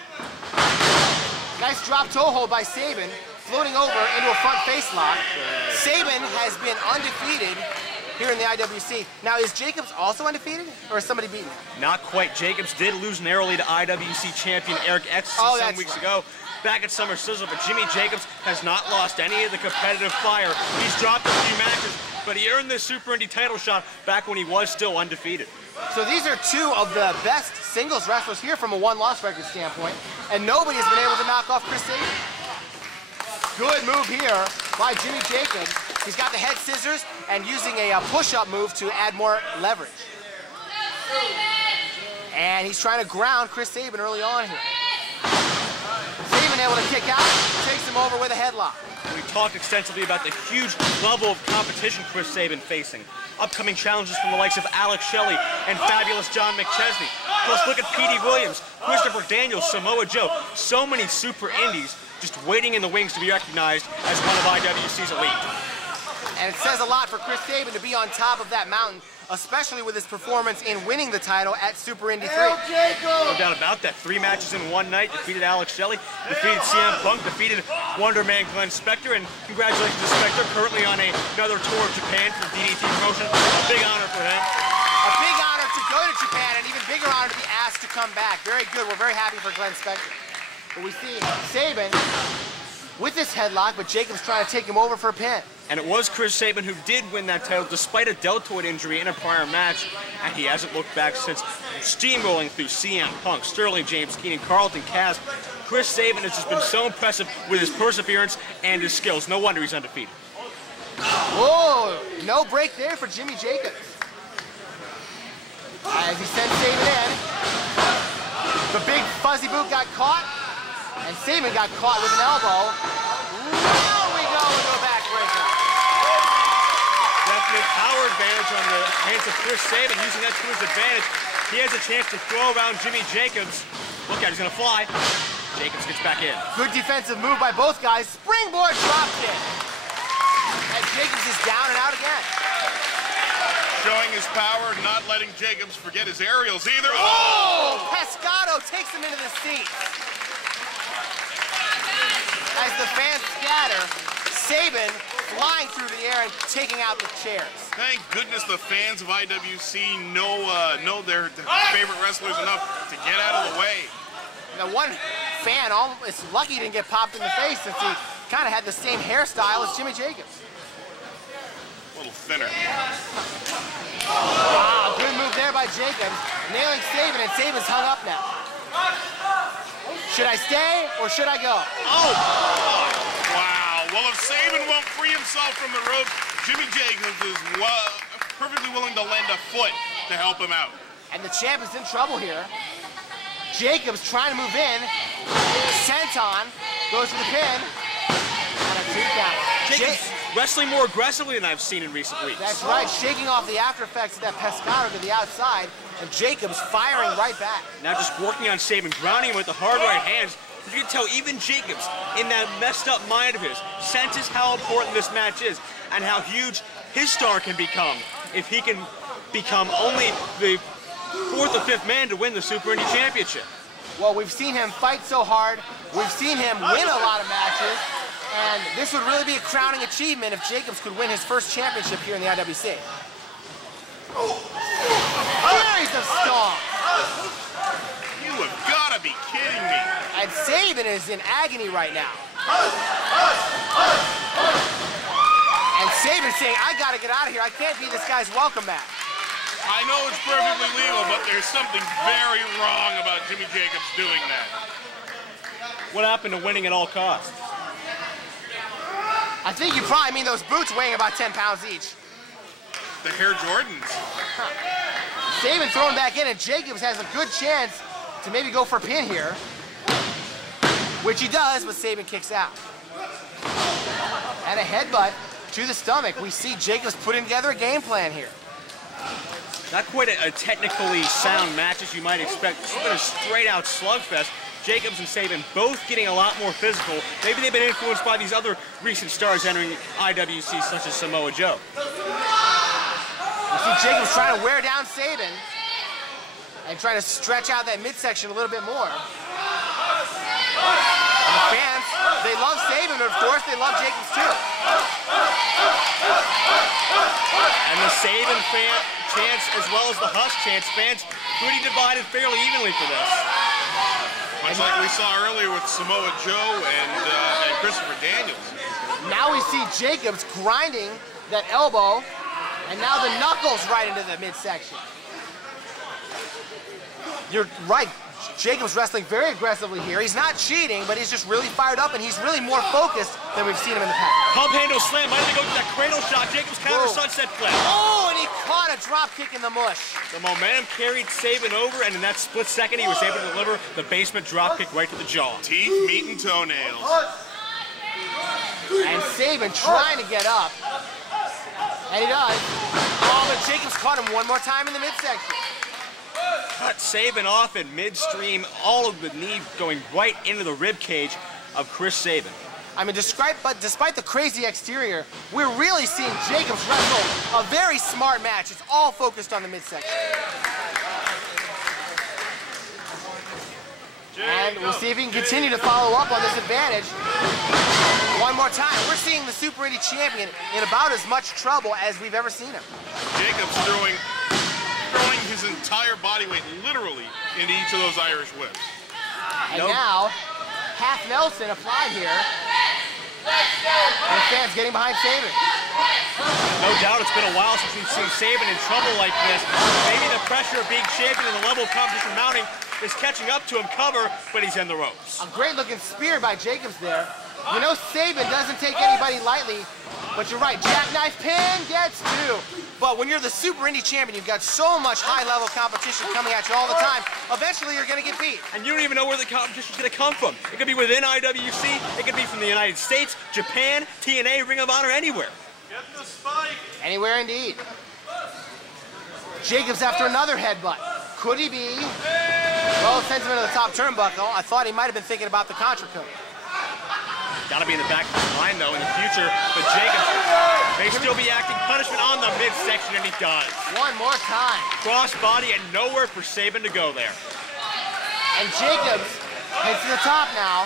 Nice drop toe hold by Sabin, floating over into a front face lock. Sabin has been undefeated here in the IWC. Now, is Jacobs also undefeated, or is somebody beaten him? Not quite. Jacobs did lose narrowly to IWC champion Eric some weeks ago back at Summer Sizzle, but Jimmy Jacobs has not lost any of the competitive fire. He's dropped a few matches, but he earned this Super Indy title shot back when he was still undefeated. So these are two of the best singles wrestlers here from a one-loss record standpoint, and nobody has been able to knock off Chris Sabin. Good move here by Jimmy Jacobs. He's got the head scissors and using a push-up move to add more leverage. And he's trying to ground Chris Sabin early on here. Sabin able to kick out, takes him over with a headlock. We talked extensively about the huge level of competition Chris Sabin facing. upcoming challenges from the likes of Alex Shelley and fabulous John McChesney. Plus, look at Petey Williams, Christopher Daniels, Samoa Joe. So many super indies just waiting in the wings to be recognized as one of IWC's elite. And it says a lot for Chris Sabin to be on top of that mountain, especially with his performance in winning the title at Super Indy 3. No doubt about that. 3 matches in one night. Defeated Alex Shelley, defeated CM Punk, defeated Wonder Man Glenn Spector, and congratulations to Spector, currently on another tour of Japan for DDT promotion. A big honor for him. A big honor to go to Japan, and even bigger honor to be asked to come back. Very good. We're very happy for Glenn Spector. But we see Sabin with this headlock, but Jacobs trying to take him over for a pin. And it was Chris Sabin who did win that title despite a deltoid injury in a prior match, and he hasn't looked back since, steamrolling through CM Punk, Sterling James, Keenan, Carlton, Cass. Chris Sabin has just been so impressive with his perseverance and his skills. No wonder he's undefeated. Whoa, no break there for Jimmy Jacobs. As he sends Sabin in, the big fuzzy boot got caught, and Sabin got caught with an elbow. Now we go into a backbreaker. Definite power advantage on the hands of Chris Sabin, using that to his advantage. He has a chance to throw around Jimmy Jacobs. Look out, he's gonna fly. Jacobs gets back in. Good defensive move by both guys. Springboard drop kick. And Jacobs is down and out again. Showing his power, not letting Jacobs forget his aerials either. Oh! Pescado takes him into the seat. As the fans scatter, Sabin flying through the air and taking out the chairs. Thank goodness the fans of IWC know their favorite wrestlers enough to get out of the way. The one fan is lucky he didn't get popped in the face since he kind of had the same hairstyle as Jimmy Jacobs. A little thinner. Wow, good move there by Jacobs, nailing Sabin, and Sabin's hung up now. Should I stay or should I go? Oh! Wow. Well, if Sabin won't free himself from the rope, Jimmy Jacobs is perfectly willing to lend a foot to help him out. And the champ is in trouble here. Jacobs trying to move in. Senton goes to the pin. And a 2 count. Jacobs wrestling more aggressively than I've seen in recent weeks. That's right, shaking off the after effects of that pescado to the outside, and Jacobs firing right back. Now just working on Sabin, grounding him with the hard right hands. You can tell even Jacobs, in that messed up mind of his, senses how important this match is and how huge his star can become if he can become only the 4th or 5th man to win the Super Indy Championship. Well, we've seen him fight so hard. We've seen him win a lot of matches. And this would really be a crowning achievement if Jacobs could win his first championship here in the IWC. Series of stomps. You have got to be kidding me. And Sabin is in agony right now. And Sabin saying, I got to get out of here. I can't be this guy's welcome mat. I know it's perfectly legal, but there's something very wrong about Jimmy Jacobs doing that. What happened to winning at all costs? I think you probably mean those boots weighing about 10 pounds each. The Air Jordans. Sabin thrown back in, and Jacobs has a good chance to maybe go for a pin here. Which he does, but Sabin kicks out. And a headbutt to the stomach. We see Jacobs putting together a game plan here. Not quite a technically sound match as you might expect. It's been a straight-out slugfest. Jacobs and Sabin both getting a lot more physical. Maybe they've been influenced by these other recent stars entering IWC, such as Samoa Joe. You see Jacobs trying to wear down Sabin and trying to stretch out that midsection a little bit more. And the fans, they love Sabin, but of course they love Jacobs too. And the Sabin fan chants, as well as the Husk chants, fans pretty divided fairly evenly for this. Much like we saw earlier with Samoa Joe and Christopher Daniels. Now we see Jacobs grinding that elbow, and now the knuckles right into the midsection. You're right. Jacobs wrestling very aggressively here. He's not cheating, but he's just really fired up, and he's really more focused than we've seen him in the past. Pump handle slam, might even go to that cradle shot. Jacobs counter sunset flip. Oh, and he caught a drop kick in the mush. The momentum carried Sabin over, and in that split second, he was able to deliver the basement drop kick right to the jaw. Teeth meeting toenails. And Sabin trying to get up. And he does. Oh, but Jacobs caught him one more time in the midsection. Cut Sabin off in midstream, all of the knee going right into the rib cage of Chris Sabin. I mean, despite the crazy exterior, we're really seeing Jacobs wrestle a very smart match. It's all focused on the midsection. And we'll see if he can continue to follow up on this advantage. One more time. We're seeing the Super Indy champion in about as much trouble as we've ever seen him. Jacobs throwing his entire body weight literally into each of those Irish whips. And now, half Nelson applied here. And the fans getting behind Sabin. No doubt it's been a while since we've seen Sabin in trouble like this. Maybe the pressure of being champion and the level of competition mounting is catching up to him. Cover, but he's in the ropes. A great looking spear by Jacobs there. You know Sabin doesn't take anybody lightly, but you're right, jackknife pin gets two. But when you're the Super Indy champion, you've got so much high-level competition coming at you all the time, eventually you're gonna get beat. And you don't even know where the competition's gonna come from. It could be within IWC, it could be from the United States, Japan, TNA, Ring of Honor, anywhere. Get the spike. Anywhere indeed. Jacobs after another headbutt. Could he be? Well, it sends him into the top turnbuckle. I thought he might have been thinking about the contra code. Gotta be in the back of his mind, though, in the future. But Jacobs may still be acting punishment on the midsection, and he does. One more time. Cross body and nowhere for Sabin to go there. And Jacobs heads to the top now.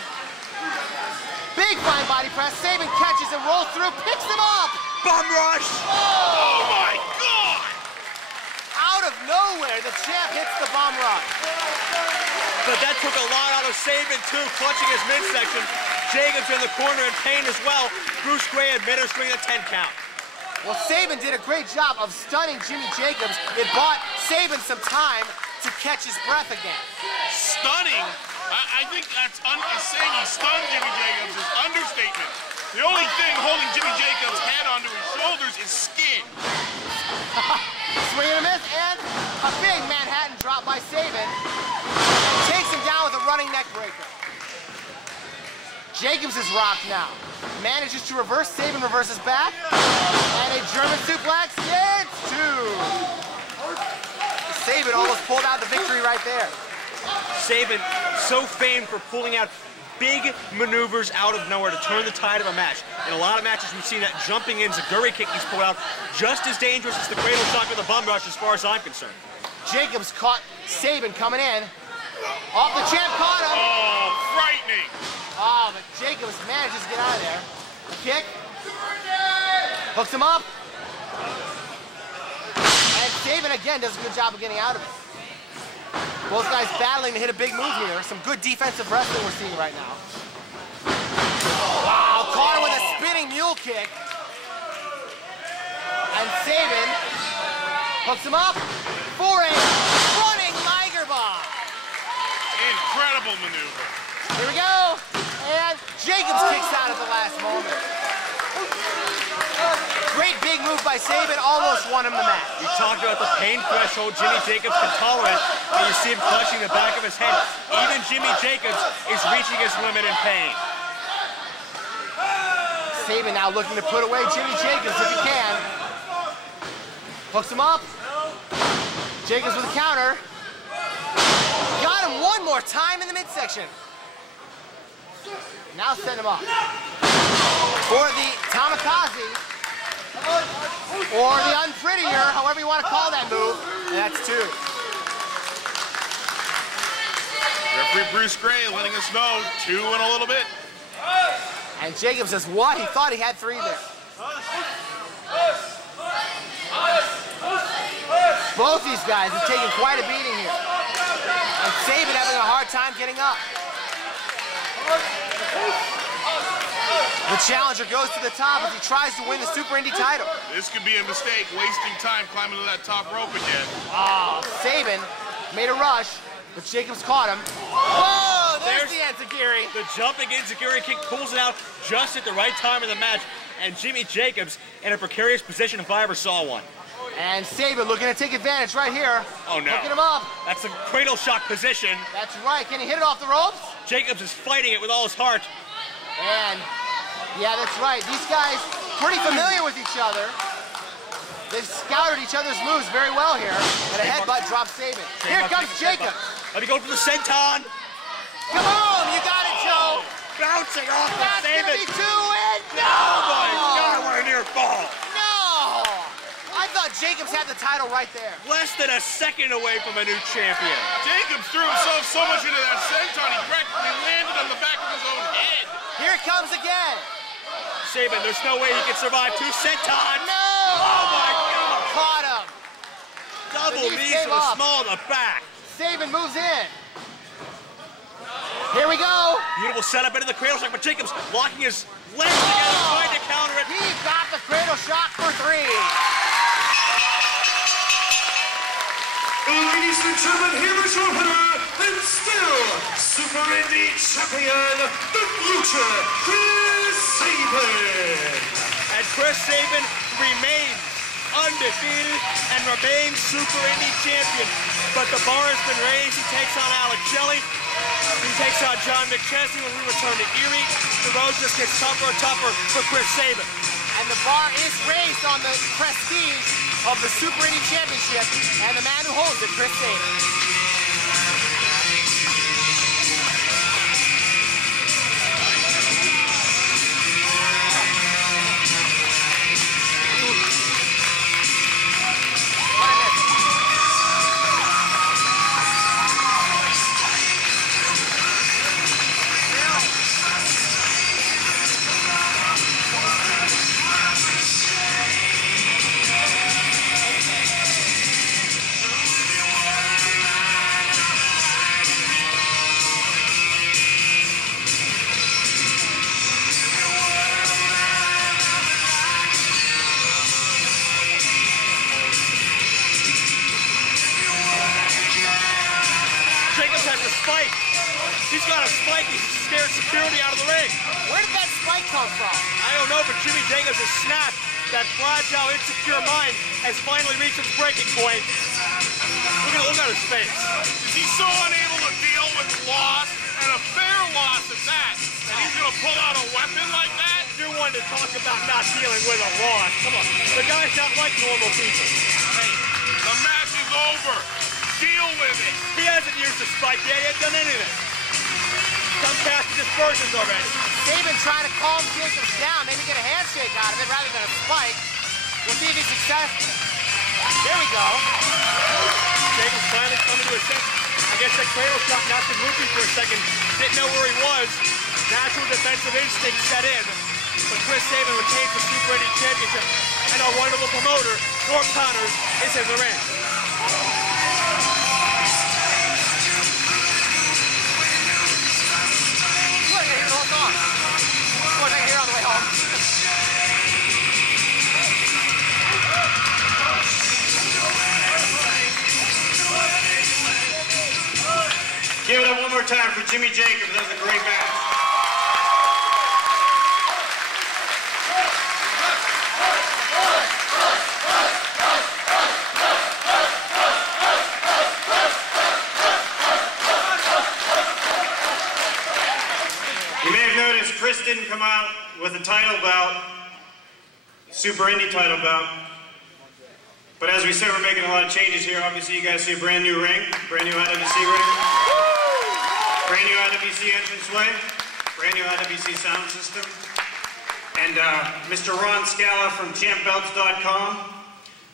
Big fine body press. Sabin catches and rolls through, picks him up. Bum rush! Oh my God! Out of nowhere, the champ hits the bum rush. But that took a lot out of Sabin, too, clutching his midsection. Jacobs in the corner in pain as well. Bruce Gray administering a 10 count. Well, Sabin did a great job of stunning Jimmy Jacobs. It bought Sabin some time to catch his breath again. Stunning? I think that's saying he stunned Jimmy Jacobs is understatement. The only thing holding Jimmy Jacobs' head onto his shoulders is skin. Swing and a miss, and a big Manhattan drop by Sabin. Takes him down with a running neck breaker. Jacobs is rocked now. Manages to reverse, Sabin reverses back. And a German suplex, it's two. Sabin almost pulled out the victory right there. Sabin, so famed for pulling out big maneuvers out of nowhere to turn the tide of a match. In a lot of matches, we've seen that jumping in Zaguri kick he's pulled out, just as dangerous as the cradle shock with the bum rush, as far as I'm concerned. Jacobs caught Sabin coming in. Off the champ, caught him. Oh, frightening. Oh, but Jacobs manages to get out of there. A kick. Hooks him up. And Sabin again does a good job of getting out of it. Both guys battling to hit a big move here. Some good defensive wrestling we're seeing right now. Wow, caught him with a spinning mule kick. And Sabin hooks him up for a running Liger bomb. Incredible maneuver. Here we go. And Jacobs kicks out at the last moment. Great big move by Sabin, almost won him the match. We talked about the pain threshold Jimmy Jacobs can tolerate, and you see him clutching the back of his head. Even Jimmy Jacobs is reaching his limit in pain. Sabin now looking to put away Jimmy Jacobs if he can. Hooks him up. Jacobs with a counter. Got him one more time in the midsection. Now send him up. For the Tamikaze, or the unprettier, however you want to call that move, and that's two. Referee Bruce Gray letting us know 2 in a little bit. And Jacobs says, what? He thought he had 3 there. Both these guys have taken quite a beating here. And Sabin having a hard time getting up. The challenger goes to the top as he tries to win the Super Indy title. This could be a mistake, wasting time climbing to that top rope again. Oh, Sabin made a rush, but Jacobs caught him. Whoa, there's the enziguri. The jumping enziguri kick pulls it out just at the right time of the match, and Jimmy Jacobs in a precarious position if I ever saw one. And Sabin looking to take advantage right here. Oh, no. Hooking him up. That's a cradle shock position. That's right. Can he hit it off the ropes? Jacobs is fighting it with all his heart. And, yeah, that's right. These guys pretty familiar with each other. They've scouted each other's moves very well here, and a headbutt drops Sabin. Here comes Jacob. Let me go for the senton. Come on, you got it, Joe. Bouncing off of Sabin. That's 32 and no! Oh my God, what a near fall. No! I thought Jacobs had the title right there. Less than a second away from a new champion. Jacobs threw himself so much into that senton, he practically landed on the back of his own head. Here it comes again. Sabin, there's no way he can survive 2 sentons. No! Oh my God! Caught him. Double knees to the small of the back. Sabin moves in. Here we go. Beautiful setup into the cradle shock, but Jacobs locking his legs together, trying to counter it. He got the cradle shock for 3. Ladies and gentlemen, here is your winner, and still Super Indy Champion, the future, Chris Sabin. And Chris Sabin remains undefeated and remains Super Indy Champion. But the bar has been raised. He takes on Shelley. He takes on John McChesney when we return to Erie. The road just gets tougher and tougher for Chris Sabin. And the bar is raised on the prestige of the Super Indy Championship, and the man who holds it, Chris Sabin. He's got a spike. He's scared security out of the ring. Where did that spike come from? I don't know, but Jimmy Jacobs has snapped. That fragile, insecure mind has finally reached its breaking point. Look at his face. He's so unable to deal with loss, and a fair loss at that. And he's going to pull out a weapon like that? You're one to talk about not dealing with a loss. Come on. The guy's not like normal people. Hey, the match is over. Deal with it. He hasn't used a spike yet. He hasn't done anything. Some cast dispersions already. Sabin trying to calm Jacobs down, maybe get a handshake out of it rather than a spike. We'll see if he's successful. There we go. Jacobs finally coming to his senses. I guess that cradle shot knocked him loopy for a second. Didn't know where he was. Natural defensive instinct set in. But Chris Sabin retains the Super Indy Championship. And our wonderful promoter, Norm Connors, is in the ring. Give it up one more time for Jimmy Jacobs. That was a great match. You may have noticed Chris didn't come out with a title bout, Super Indy title bout. But as we said, we're making a lot of changes here. Obviously, you guys see a brand new ring, brand new IWC ring, brand new IWC entranceway, brand new IWC sound system, and Mr. Ron Scala from ChampBelts.com.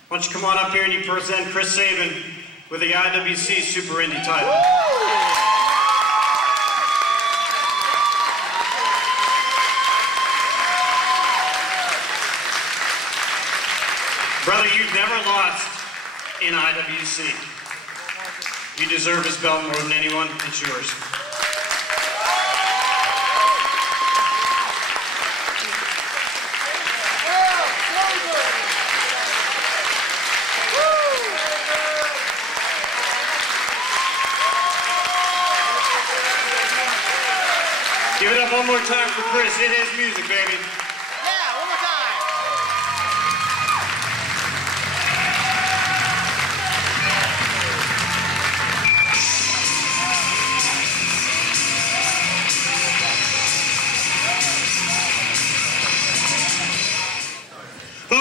Why don't you come on up here and you present Chris Sabin with the IWC Super Indy title. Brother, you've never lost in IWC. You deserve his belt more than anyone. It's yours. Give it up one more time for Chris. It is music, baby. Yeah, one more time.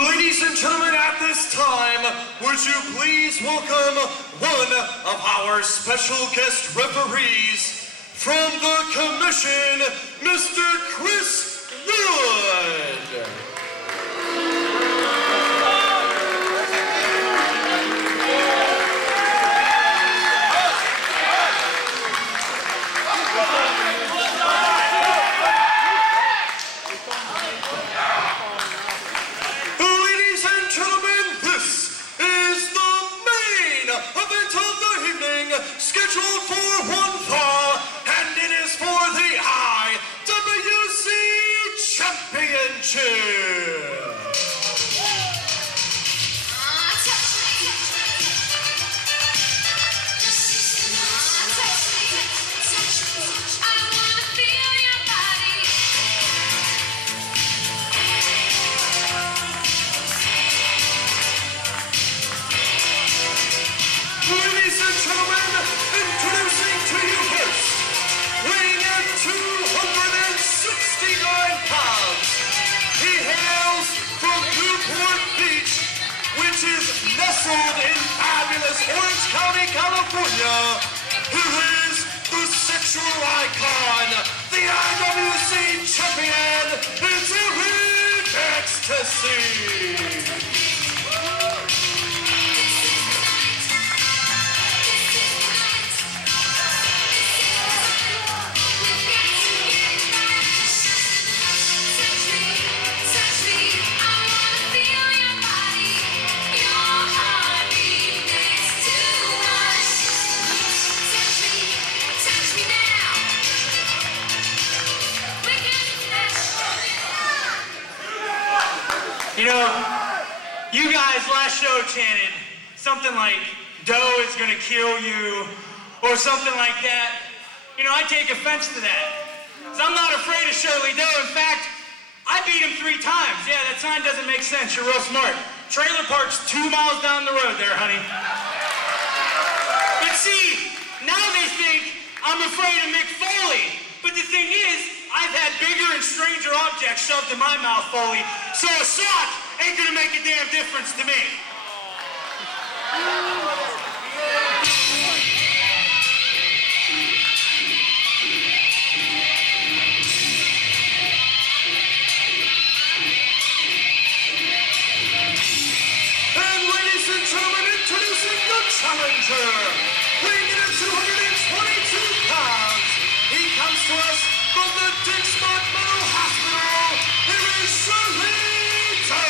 Ladies and gentlemen, at this time, would you please welcome one of our special guest referees from the commission, Mr. Chris Wood. Scheduled for one fall, and it is for the IWC Championship. Ladies and gentlemen, introducing to you first, weighing in 269 pounds. He hails from Newport Beach, which is nestled in fabulous Orange County, California. Here is the sexual icon, the IWC champion, it's Eric Ecstasy. You know, you guys last show chanted something like, Doe is gonna kill you, or something like that. You know, I take offense to that. 'Cause I'm not afraid of Shirley Doe. In fact, I beat him 3 times. Yeah, that sign doesn't make sense. You're real smart. Trailer park's 2 miles down the road there, honey. But see, now they think I'm afraid of Mick Foley. But the thing is, I've had bigger and stranger objects shoved in my mouth, Foley, so a sock ain't gonna make a damn difference to me. And ladies and gentlemen, introducing the challenger, weighing in at 222 pounds. He comes to us from the Dixmont Mental Hospital. Here is Shirley Doe.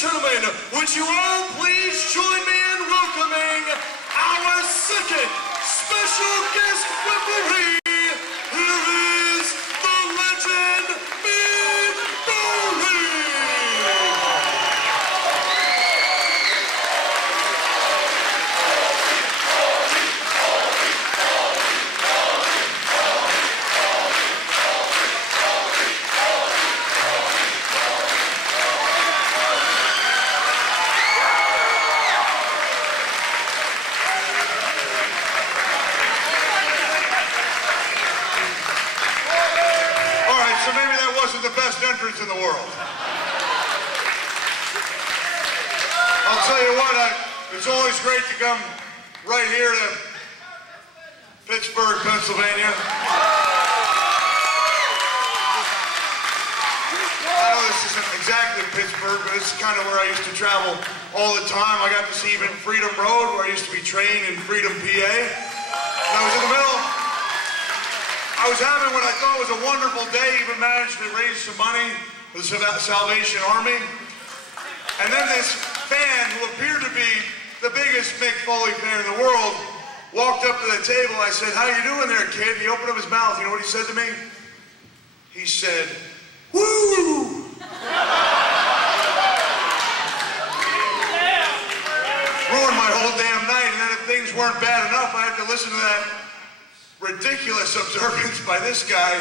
Gentlemen, would you all please join me in welcoming our second special guest referee? Here is the legend, Mick Foley. The best entrance in the world. I'll tell you what, it's always great to come right here to Pittsburgh, Pennsylvania. I know this isn't exactly Pittsburgh, but it's kind of where I used to travel all the time. I got to see even Freedom Road, where I used to be trained in Freedom, PA. And I was in the middle. I was having what I thought was a wonderful day, even managed to raise some money for the Salvation Army. And then this fan, who appeared to be the biggest Mick Foley fan in the world, walked up to the table. I said, "How you doing there, kid?" He opened up his mouth. You know what he said to me? He said, "Woo!" Ruined my whole damn night, and then if things weren't bad enough, I had to listen to that ridiculous observance by this guy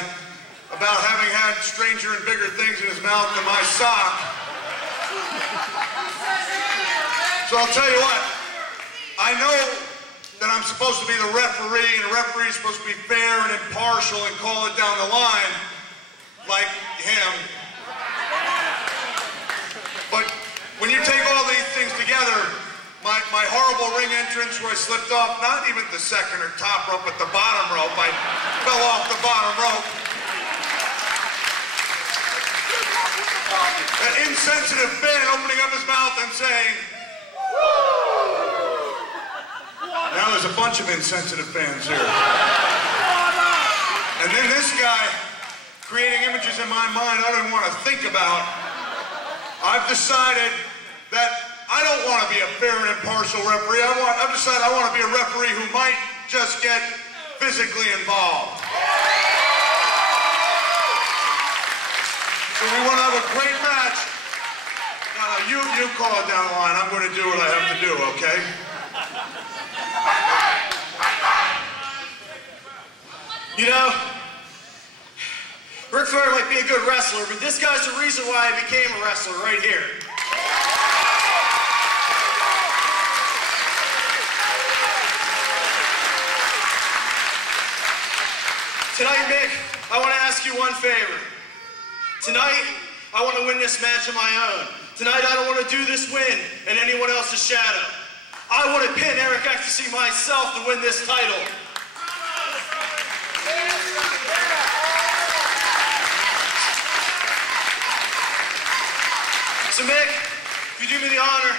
about having had stranger and bigger things in his mouth than my sock. So I'll tell you what, I know that I'm supposed to be the referee, and a referee is supposed to be fair and impartial and call it down the line, like him. But when you take all these things together, my horrible ring entrance where I slipped off, not even the second or top rope, but the bottom rope. I fell off the bottom rope. That insensitive fan opening up his mouth and saying, "Woo!" Now there's a bunch of insensitive fans here. And then this guy creating images in my mind I didn't want to think about. I've decided that I don't want to be a fair and impartial referee. I've decided I want to be a referee who might just get physically involved. So we want to have a great match. Now, you call it down the line. I'm going to do what I have to do, okay? You know, Ric Flair might be a good wrestler, but this guy's the reason why I became a wrestler right here. Tonight, Mick, I want to ask you one favor. Tonight, I want to win this match on my own. Tonight, I don't want to do this win in anyone else's shadow. I want to pin Eric Ecstasy myself to win this title. So, Mick, if you do me the honor,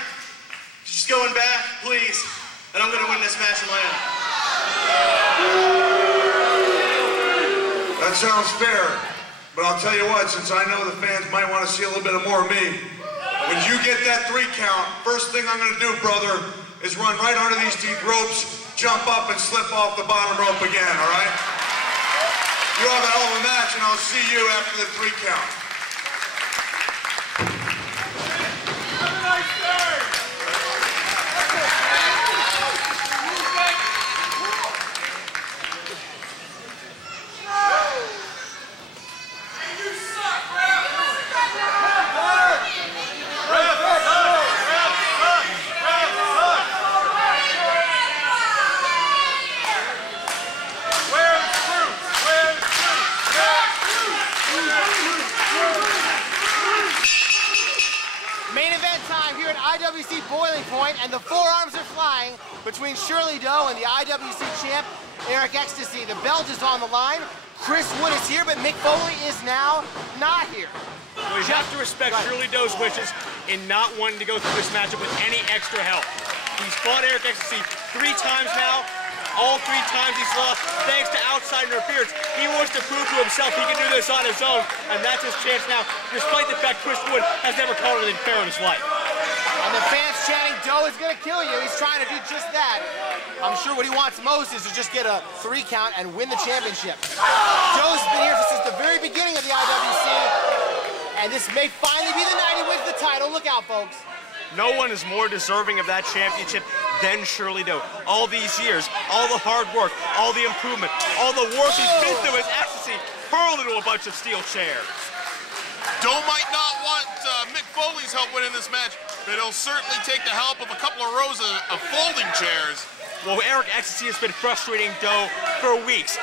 just go in back, please, and I'm going to win this match on my own. That sounds fair, but I'll tell you what, since I know the fans might want to see a little bit more of me, when you get that 3 count, first thing I'm going to do, brother, is run right under these ropes, jump up, and slip off the bottom rope again, all right? You have a hell of a match, and I'll see you after the 3 count. Have a nice day! IWC Boiling Point, and the forearms are flying between Shirley Doe and the IWC champ, Eric Ecstasy. The belt is on the line. Chris Wood is here, but Mick Foley is now not here. Well, you have to respect Shirley Doe's wishes in not wanting to go through this matchup with any extra help. He's fought Eric Ecstasy 3 times now. All 3 times he's lost thanks to outside interference. He wants to prove to himself he can do this on his own, and that's his chance now, despite the fact Chris Wood has never called anything fair in his life. And the fans chanting, "Doe is going to kill you." He's trying to do just that. I'm sure what he wants most is to just get a 3 count and win the championship. Doe's been here since the very beginning of the IWC, and this may finally be the night he wins the title. Look out, folks. No one is more deserving of that championship than Shirley Doe. All these years, all the hard work, all the improvement, all the work he's been through as Ecstasy hurled into a bunch of steel chairs. Doe might not want Mick Foley's help winning this match, but he'll certainly take the help of a couple of rows of folding chairs. Well, Eric Ecstasy has been frustrating Doe for weeks.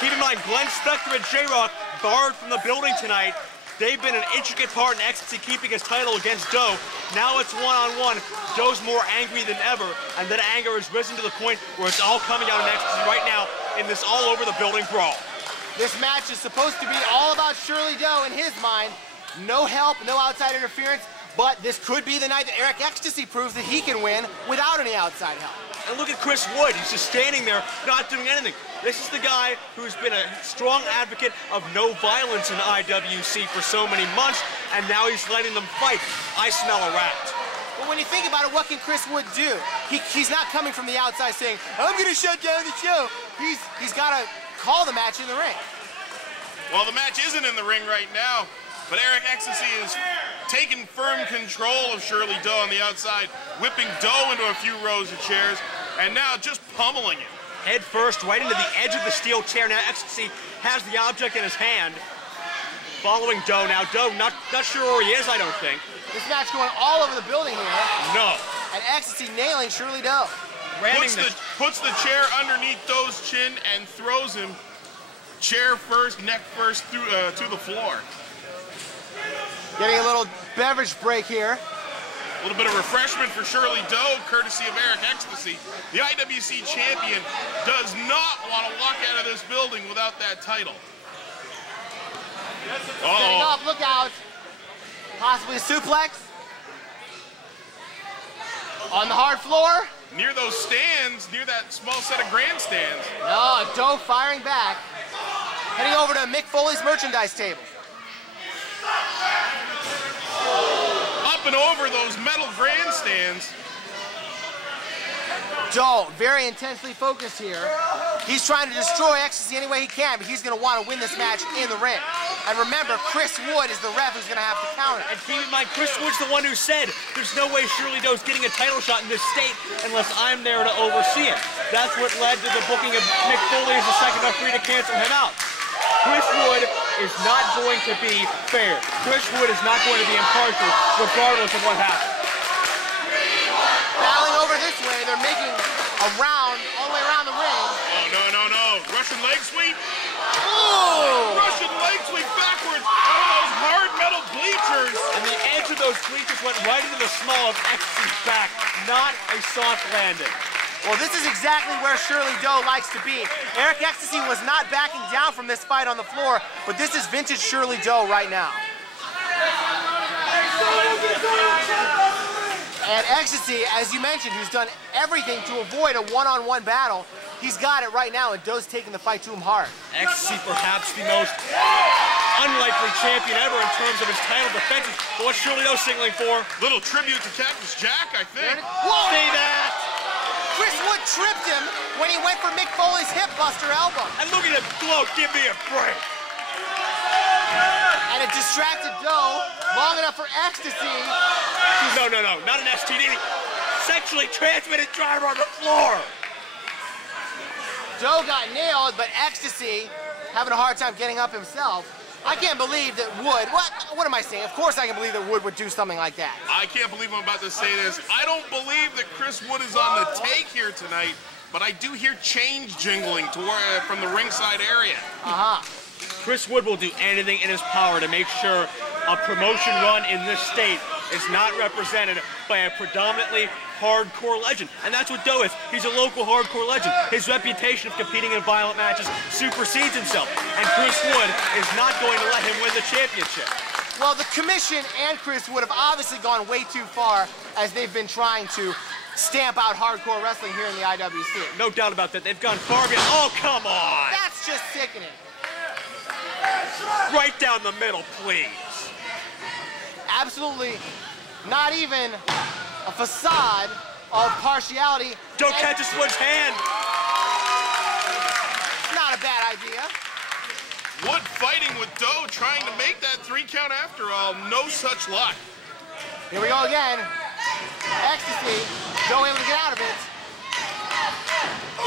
Keep in mind, Glenn Spector and J-Rock barred from the building tonight. They've been an intricate part in Ecstasy keeping his title against Doe. Now it's one-on-one. Doe's more angry than ever, and that anger has risen to the point where it's all coming out in Ecstasy right now in this all-over-the-building brawl. This match is supposed to be all about Shirley Doe in his mind. No help, no outside interference, but this could be the night that Eric Ecstasy proves that he can win without any outside help. And look at Chris Wood. He's just standing there, not doing anything. This is the guy who's been a strong advocate of no violence in IWC for so many months, and now he's letting them fight. I smell a rat. But when you think about it, what can Chris Wood do? He's not coming from the outside saying, I'm going to shut down the show. He's got to call the match in the ring. Well, the match isn't in the ring right now, but Eric Ecstasy is taking firm control of Shirley Doe on the outside, whipping Doe into a few rows of chairs, and now just pummeling him. Head first, right into the edge of the steel chair. Now Ecstasy has the object in his hand, following Doe. Now Doe, not sure where he is, I don't think. This match going all over the building here. No. And Ecstasy nailing Shirley Doe. Puts the chair underneath Doe's chin and throws him chair first, neck first through to the floor. Getting a little beverage break here. A little bit of refreshment for Shirley Doe, courtesy of Eric Ecstasy. The IWC champion does not want to walk out of this building without that title. Getting up, look out. Possibly a suplex. On the hard floor. Near those stands, near that small set of grandstands. No, Doe firing back. Heading over to Mick Foley's merchandise table. Up and over those metal grandstands. Doe, very intensely focused here. He's trying to destroy Ecstasy any way he can, but he's going to want to win this match in the ring. And remember, Chris Wood is the ref who's going to have to counter. And keep in mind, Chris Wood's the one who said there's no way Shirley Doe's getting a title shot in this state unless I'm there to oversee it. That's what led to the booking of Mick Foley as the second referee to cancel him out. Chris Wood is not going to be fair. Chris Wood is not going to be impartial regardless of what happens. Battling over this way, they're making a round all the way around the ring. Oh, no. Russian leg sweep. Ooh! Russian leg sweep backwards out of those hard metal bleachers. And the edge of those bleachers went right into the small of Ecstasy's back. Not a soft landing. Well, this is exactly where Shirley Doe likes to be. Eric Ecstasy was not backing down from this fight on the floor, but this is vintage Shirley Doe right now. And Ecstasy, as you mentioned, who's done everything to avoid a one-on-one battle, he's got it right now, and Doe's taking the fight to him hard. Ecstasy, perhaps the most unlikely champion ever in terms of his title defenses. But what's Shirley Doe signaling for? Little tribute to Cactus Jack, I think. Whoa! Say that! Chris Wood tripped him when he went for Mick Foley's hip buster elbow. And look at him glow, give me a break. And it distracted Doe long enough for Ecstasy. No, not an STD. Sexually transmitted driver on the floor. Doe got nailed, but Ecstasy having a hard time getting up himself. I can't believe that Wood, what am I saying? Of course I can believe that Wood would do something like that. I can't believe I'm about to say this. I don't believe that Chris Wood is on the take here tonight, but I do hear change jingling from the ringside area. Chris Wood will do anything in his power to make sure a promotion run in this state is not represented by a predominantly hardcore legend. And that's what Doe is. He's a local hardcore legend. His reputation of competing in violent matches supersedes himself. And Chris Wood is not going to let him win the championship. Well, the commission and Chris Wood have obviously gone way too far as they've been trying to stamp out hardcore wrestling here in the IWC. No doubt about that. They've gone far beyond. Oh, come on! That's just sickening. Right down the middle, please. Absolutely not even a facade of partiality. Don't catch Wood's hand. Not a bad idea. Wood fighting with Doe, trying to make that 3 count after all. No such luck. Here we go again. Ecstasy. Doe able to get out of it.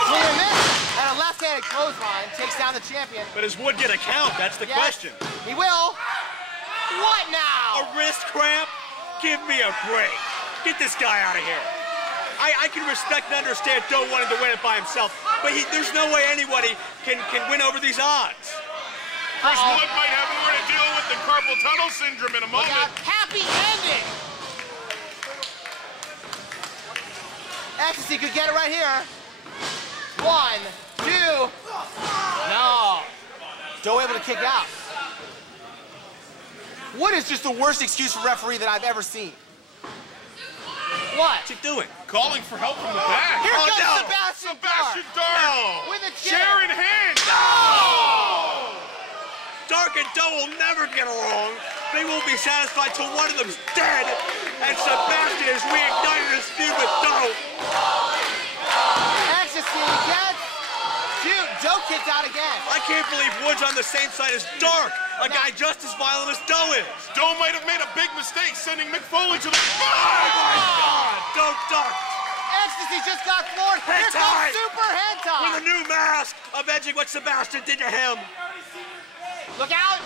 Swing and miss. And a left-handed clothesline takes down the champion. But does Wood get a count? That's the question. He will. What now? A wrist cramp? Give me a break. Get this guy out of here. I can respect and understand Doe wanting to win it by himself, but there's no way anybody can win over these odds. Chris Wood might have more to deal with than carpal tunnel syndrome in a moment. Happy ending. Ecstasy could get it right here. 1, 2. No. Doe able to kick out. What is just the worst excuse for referee that I've ever seen? What? What's he doing? Calling for help from the back. Here comes no. Sebastian Dark. No. With a chair in hand. No! Dark and Doe will never get along. they won't be satisfied till one of them's dead, and Sebastian has reignited his feud with Doe. Ecstasy gets Joe kicked out again. I can't believe Wood's on the same side as Dirk, a guy just as violent as Doe is. Doe might have made a big mistake sending Mick Foley to the... Oh my God! Doe ducked. Ecstasy just got floored. Here Hentai. comes Super Hentai. With a new mask, avenging what Sebastian did to him. Look out.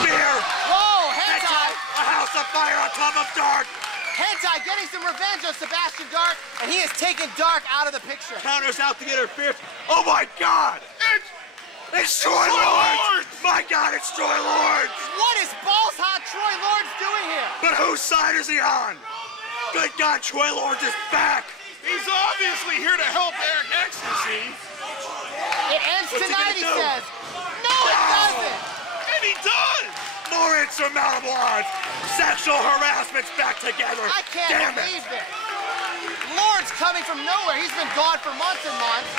Spear. Whoa, Hentai. A house of fire on top of Dirk. Hentai getting some revenge on Sebastian Dark, and he has taken Dark out of the picture. Counters out to interfere. Oh my God! It's Troy Lords! My God, it's Troy Lords! What is balls hot Troy Lords doing here? But whose side is he on? Good God, Troy Lords is back! He's obviously here to help Eric Ecstasy. It ends What's tonight, he he gonna do? says. No, it doesn't! And he does! More insurmountable odds. Sexual harassment's back together. I can't Damn believe it. this. Lord's coming from nowhere. He's been gone for months and months.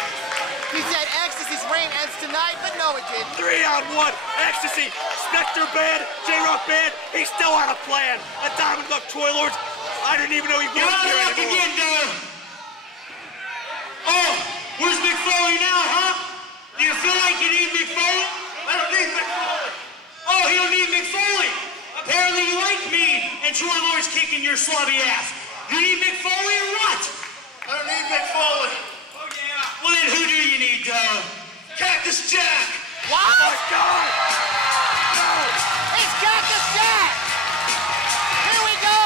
He said Ecstasy's reign ends tonight, but no, it didn't. 3-on-1. Ecstasy. Spectre band. J-Rock band. He's still on a plan. A diamond buck Troy Lords. I didn't even know he was You're out of here luck anymore. again, Doe. Oh, where's Mick Foley now, huh? Do you feel like you need Mick Foley? I don't need Mick Foley. Oh, you don't need Mick Foley. Apparently you like me and Troy Lords kicking your slobby ass. You need Mick Foley or what? I don't need Mick Foley. Oh, yeah. Well, then who do you need, Doe? Cactus Jack. What? Oh my God! No! It's Cactus Jack! Here we go!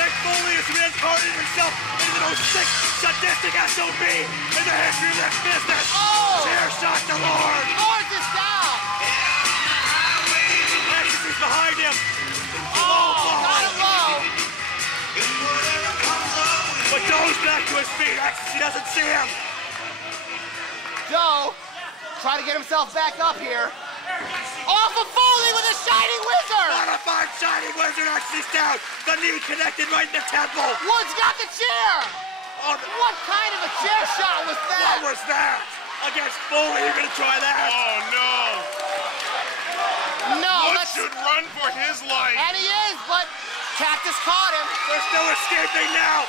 Mick Foley has reincarnated himself into the most sick, sadistic SOB in the history of this business. Oh! Chair shot to Lord. Lords is down! Ecstasy's behind him. Oh, got him low! But Doe's back to his feet. Ecstasy doesn't see him. Joe, try to get himself back up here. Off of Foley with a Shining Wizard! Modified Shining Wizard. Ecstasy's down. The knee connected right in the temple. Woods got the chair! Oh, What kind of a chair shot was that? what was that? Against Foley, you're going to try that? Oh, no. No, Wood should run for his life. and he is, but Cactus caught him. There's no escaping now.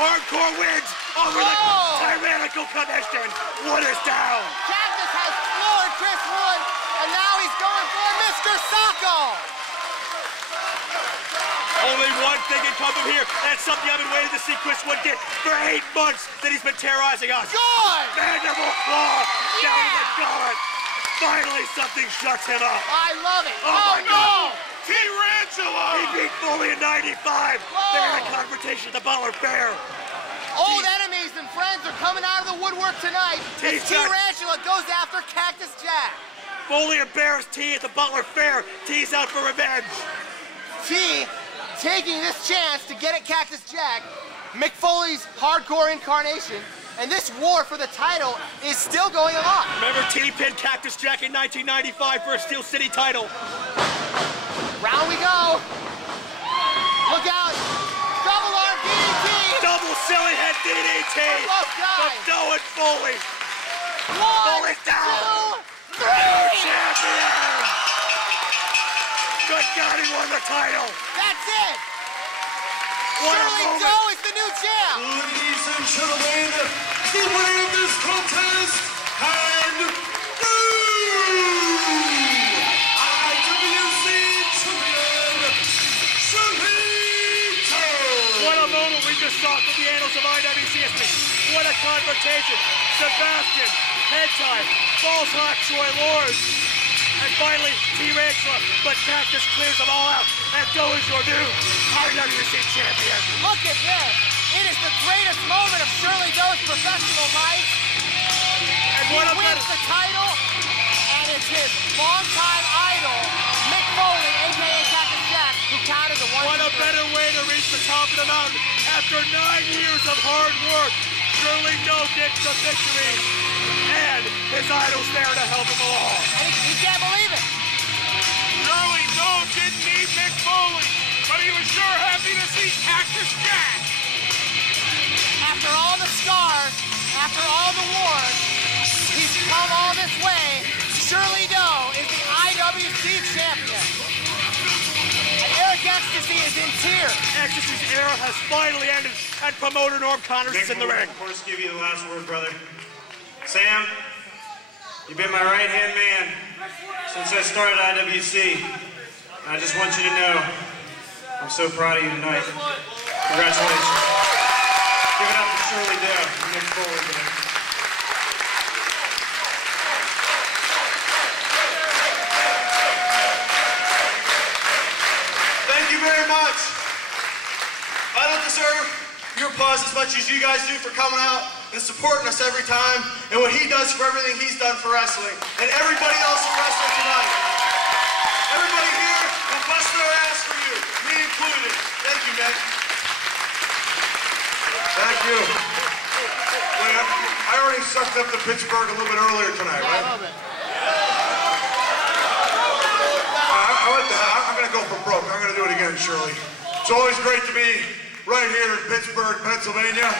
Hardcore wins over the tyrannical commission. Wood is down. Cactus has floored Chris Wood, and now he's going for Mr. Sacco. Only one thing can come from here, and it's something I've been waiting to see Chris Wood get for 8 months that he's been terrorizing us. Good! Mandible claw down in the gullet. Finally, something shuts him up. I love it. Oh, my God. Tarantula! He beat Foley in 95. They're in a confrontation at the Butler Fair. Old enemies and friends are coming out of the woodwork tonight. T-Jack. Tarantula goes after Cactus Jack. Foley embarrassed T at the Butler Fair. T's out for revenge. T taking this chance to get at Cactus Jack, Mick Foley's hardcore incarnation, and this war for the title is still going on. Remember T pinned Cactus Jack in 1995 for a Steel City title. Round we go. Look out. Double arm DDT. Double silly head DDT. Both guys. But Doe and Foley. 1, Foley's down. 2, 3. Champion. Good God, he won the title. That's it. What a Shirley moment. Doe is the new champ. Ladies and gentlemen, the winner of this contest, and new IWC Champion, Shirley Doe. What a moment we just saw from the annals of IWC history. What a confrontation. Sebastian, Hentai, Balls Hot Troy Lords. And finally, Tarantula, but Cactus clears them all out. And Doe is your new IWC champion. Look at this. It is the greatest moment of Shirley Doe's professional life. And He what a wins the title, and it's his longtime idol, Mick Foley, a.k.a. Cactus Jack, who counted the 1, What a 2, 3. better way to reach the top of the mountain. After 9 years of hard work, Shirley Doe gets the victory. And his idol's there to help him along. And he can't believe it. Shirley Doe didn't need Mick Foley, but he was sure happy to see Cactus Jack. After all the scars, after all the wars, he's come all this way. Shirley Doe is the IWC champion. Tracy is in tears. Ecstasy's era has finally ended, and promoter Norm Connors is in the ring. Of course, give you the last word, brother. Sam, you've been my right-hand man since I started IWC. And I just want you to know, I'm so proud of you tonight. Congratulations. Give it up for Shirley Doe and Mick Foley today. Thank you very much. I don't deserve your applause as much as you guys do for coming out and supporting us every time, and what he does for everything he's done for wrestling, and everybody else in wrestling tonight. Everybody here will bust their ass for you, me included. Thank you, man. Thank you. Wait, I already sucked up to Pittsburgh a little bit earlier tonight, right? Yeah, a little bit. I'm going to go for broke. I'm going to do it again, Shirley. It's always great to be right here in Pittsburgh, Pennsylvania.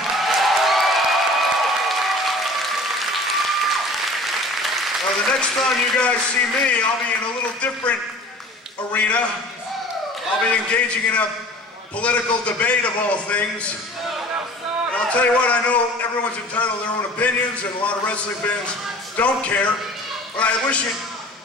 Now, the next time you guys see me, I'll be in a little different arena. I'll be engaging in a political debate of all things. And I'll tell you what, I know everyone's entitled to their own opinions, and a lot of wrestling fans don't care. But I wish you'd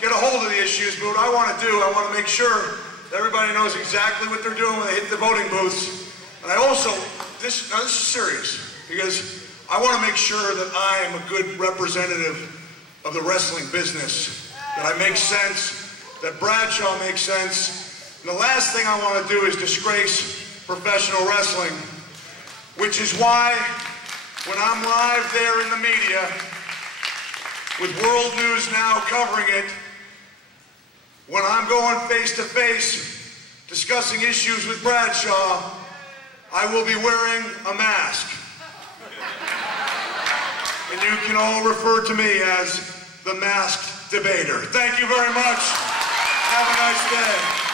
get a hold of the issues, but what I want to do, I want to make sure that everybody knows exactly what they're doing when they hit the voting booths. And I also, this is serious, because I want to make sure that I am a good representative of the wrestling business, that I make sense, that Bradshaw makes sense. And the last thing I want to do is disgrace professional wrestling, which is why when I'm live there in the media, with World News Now covering it, when I'm going face-to-face discussing issues with Bradshaw, I will be wearing a mask. And you can all refer to me as the Masked Debater. Thank you very much. Have a nice day.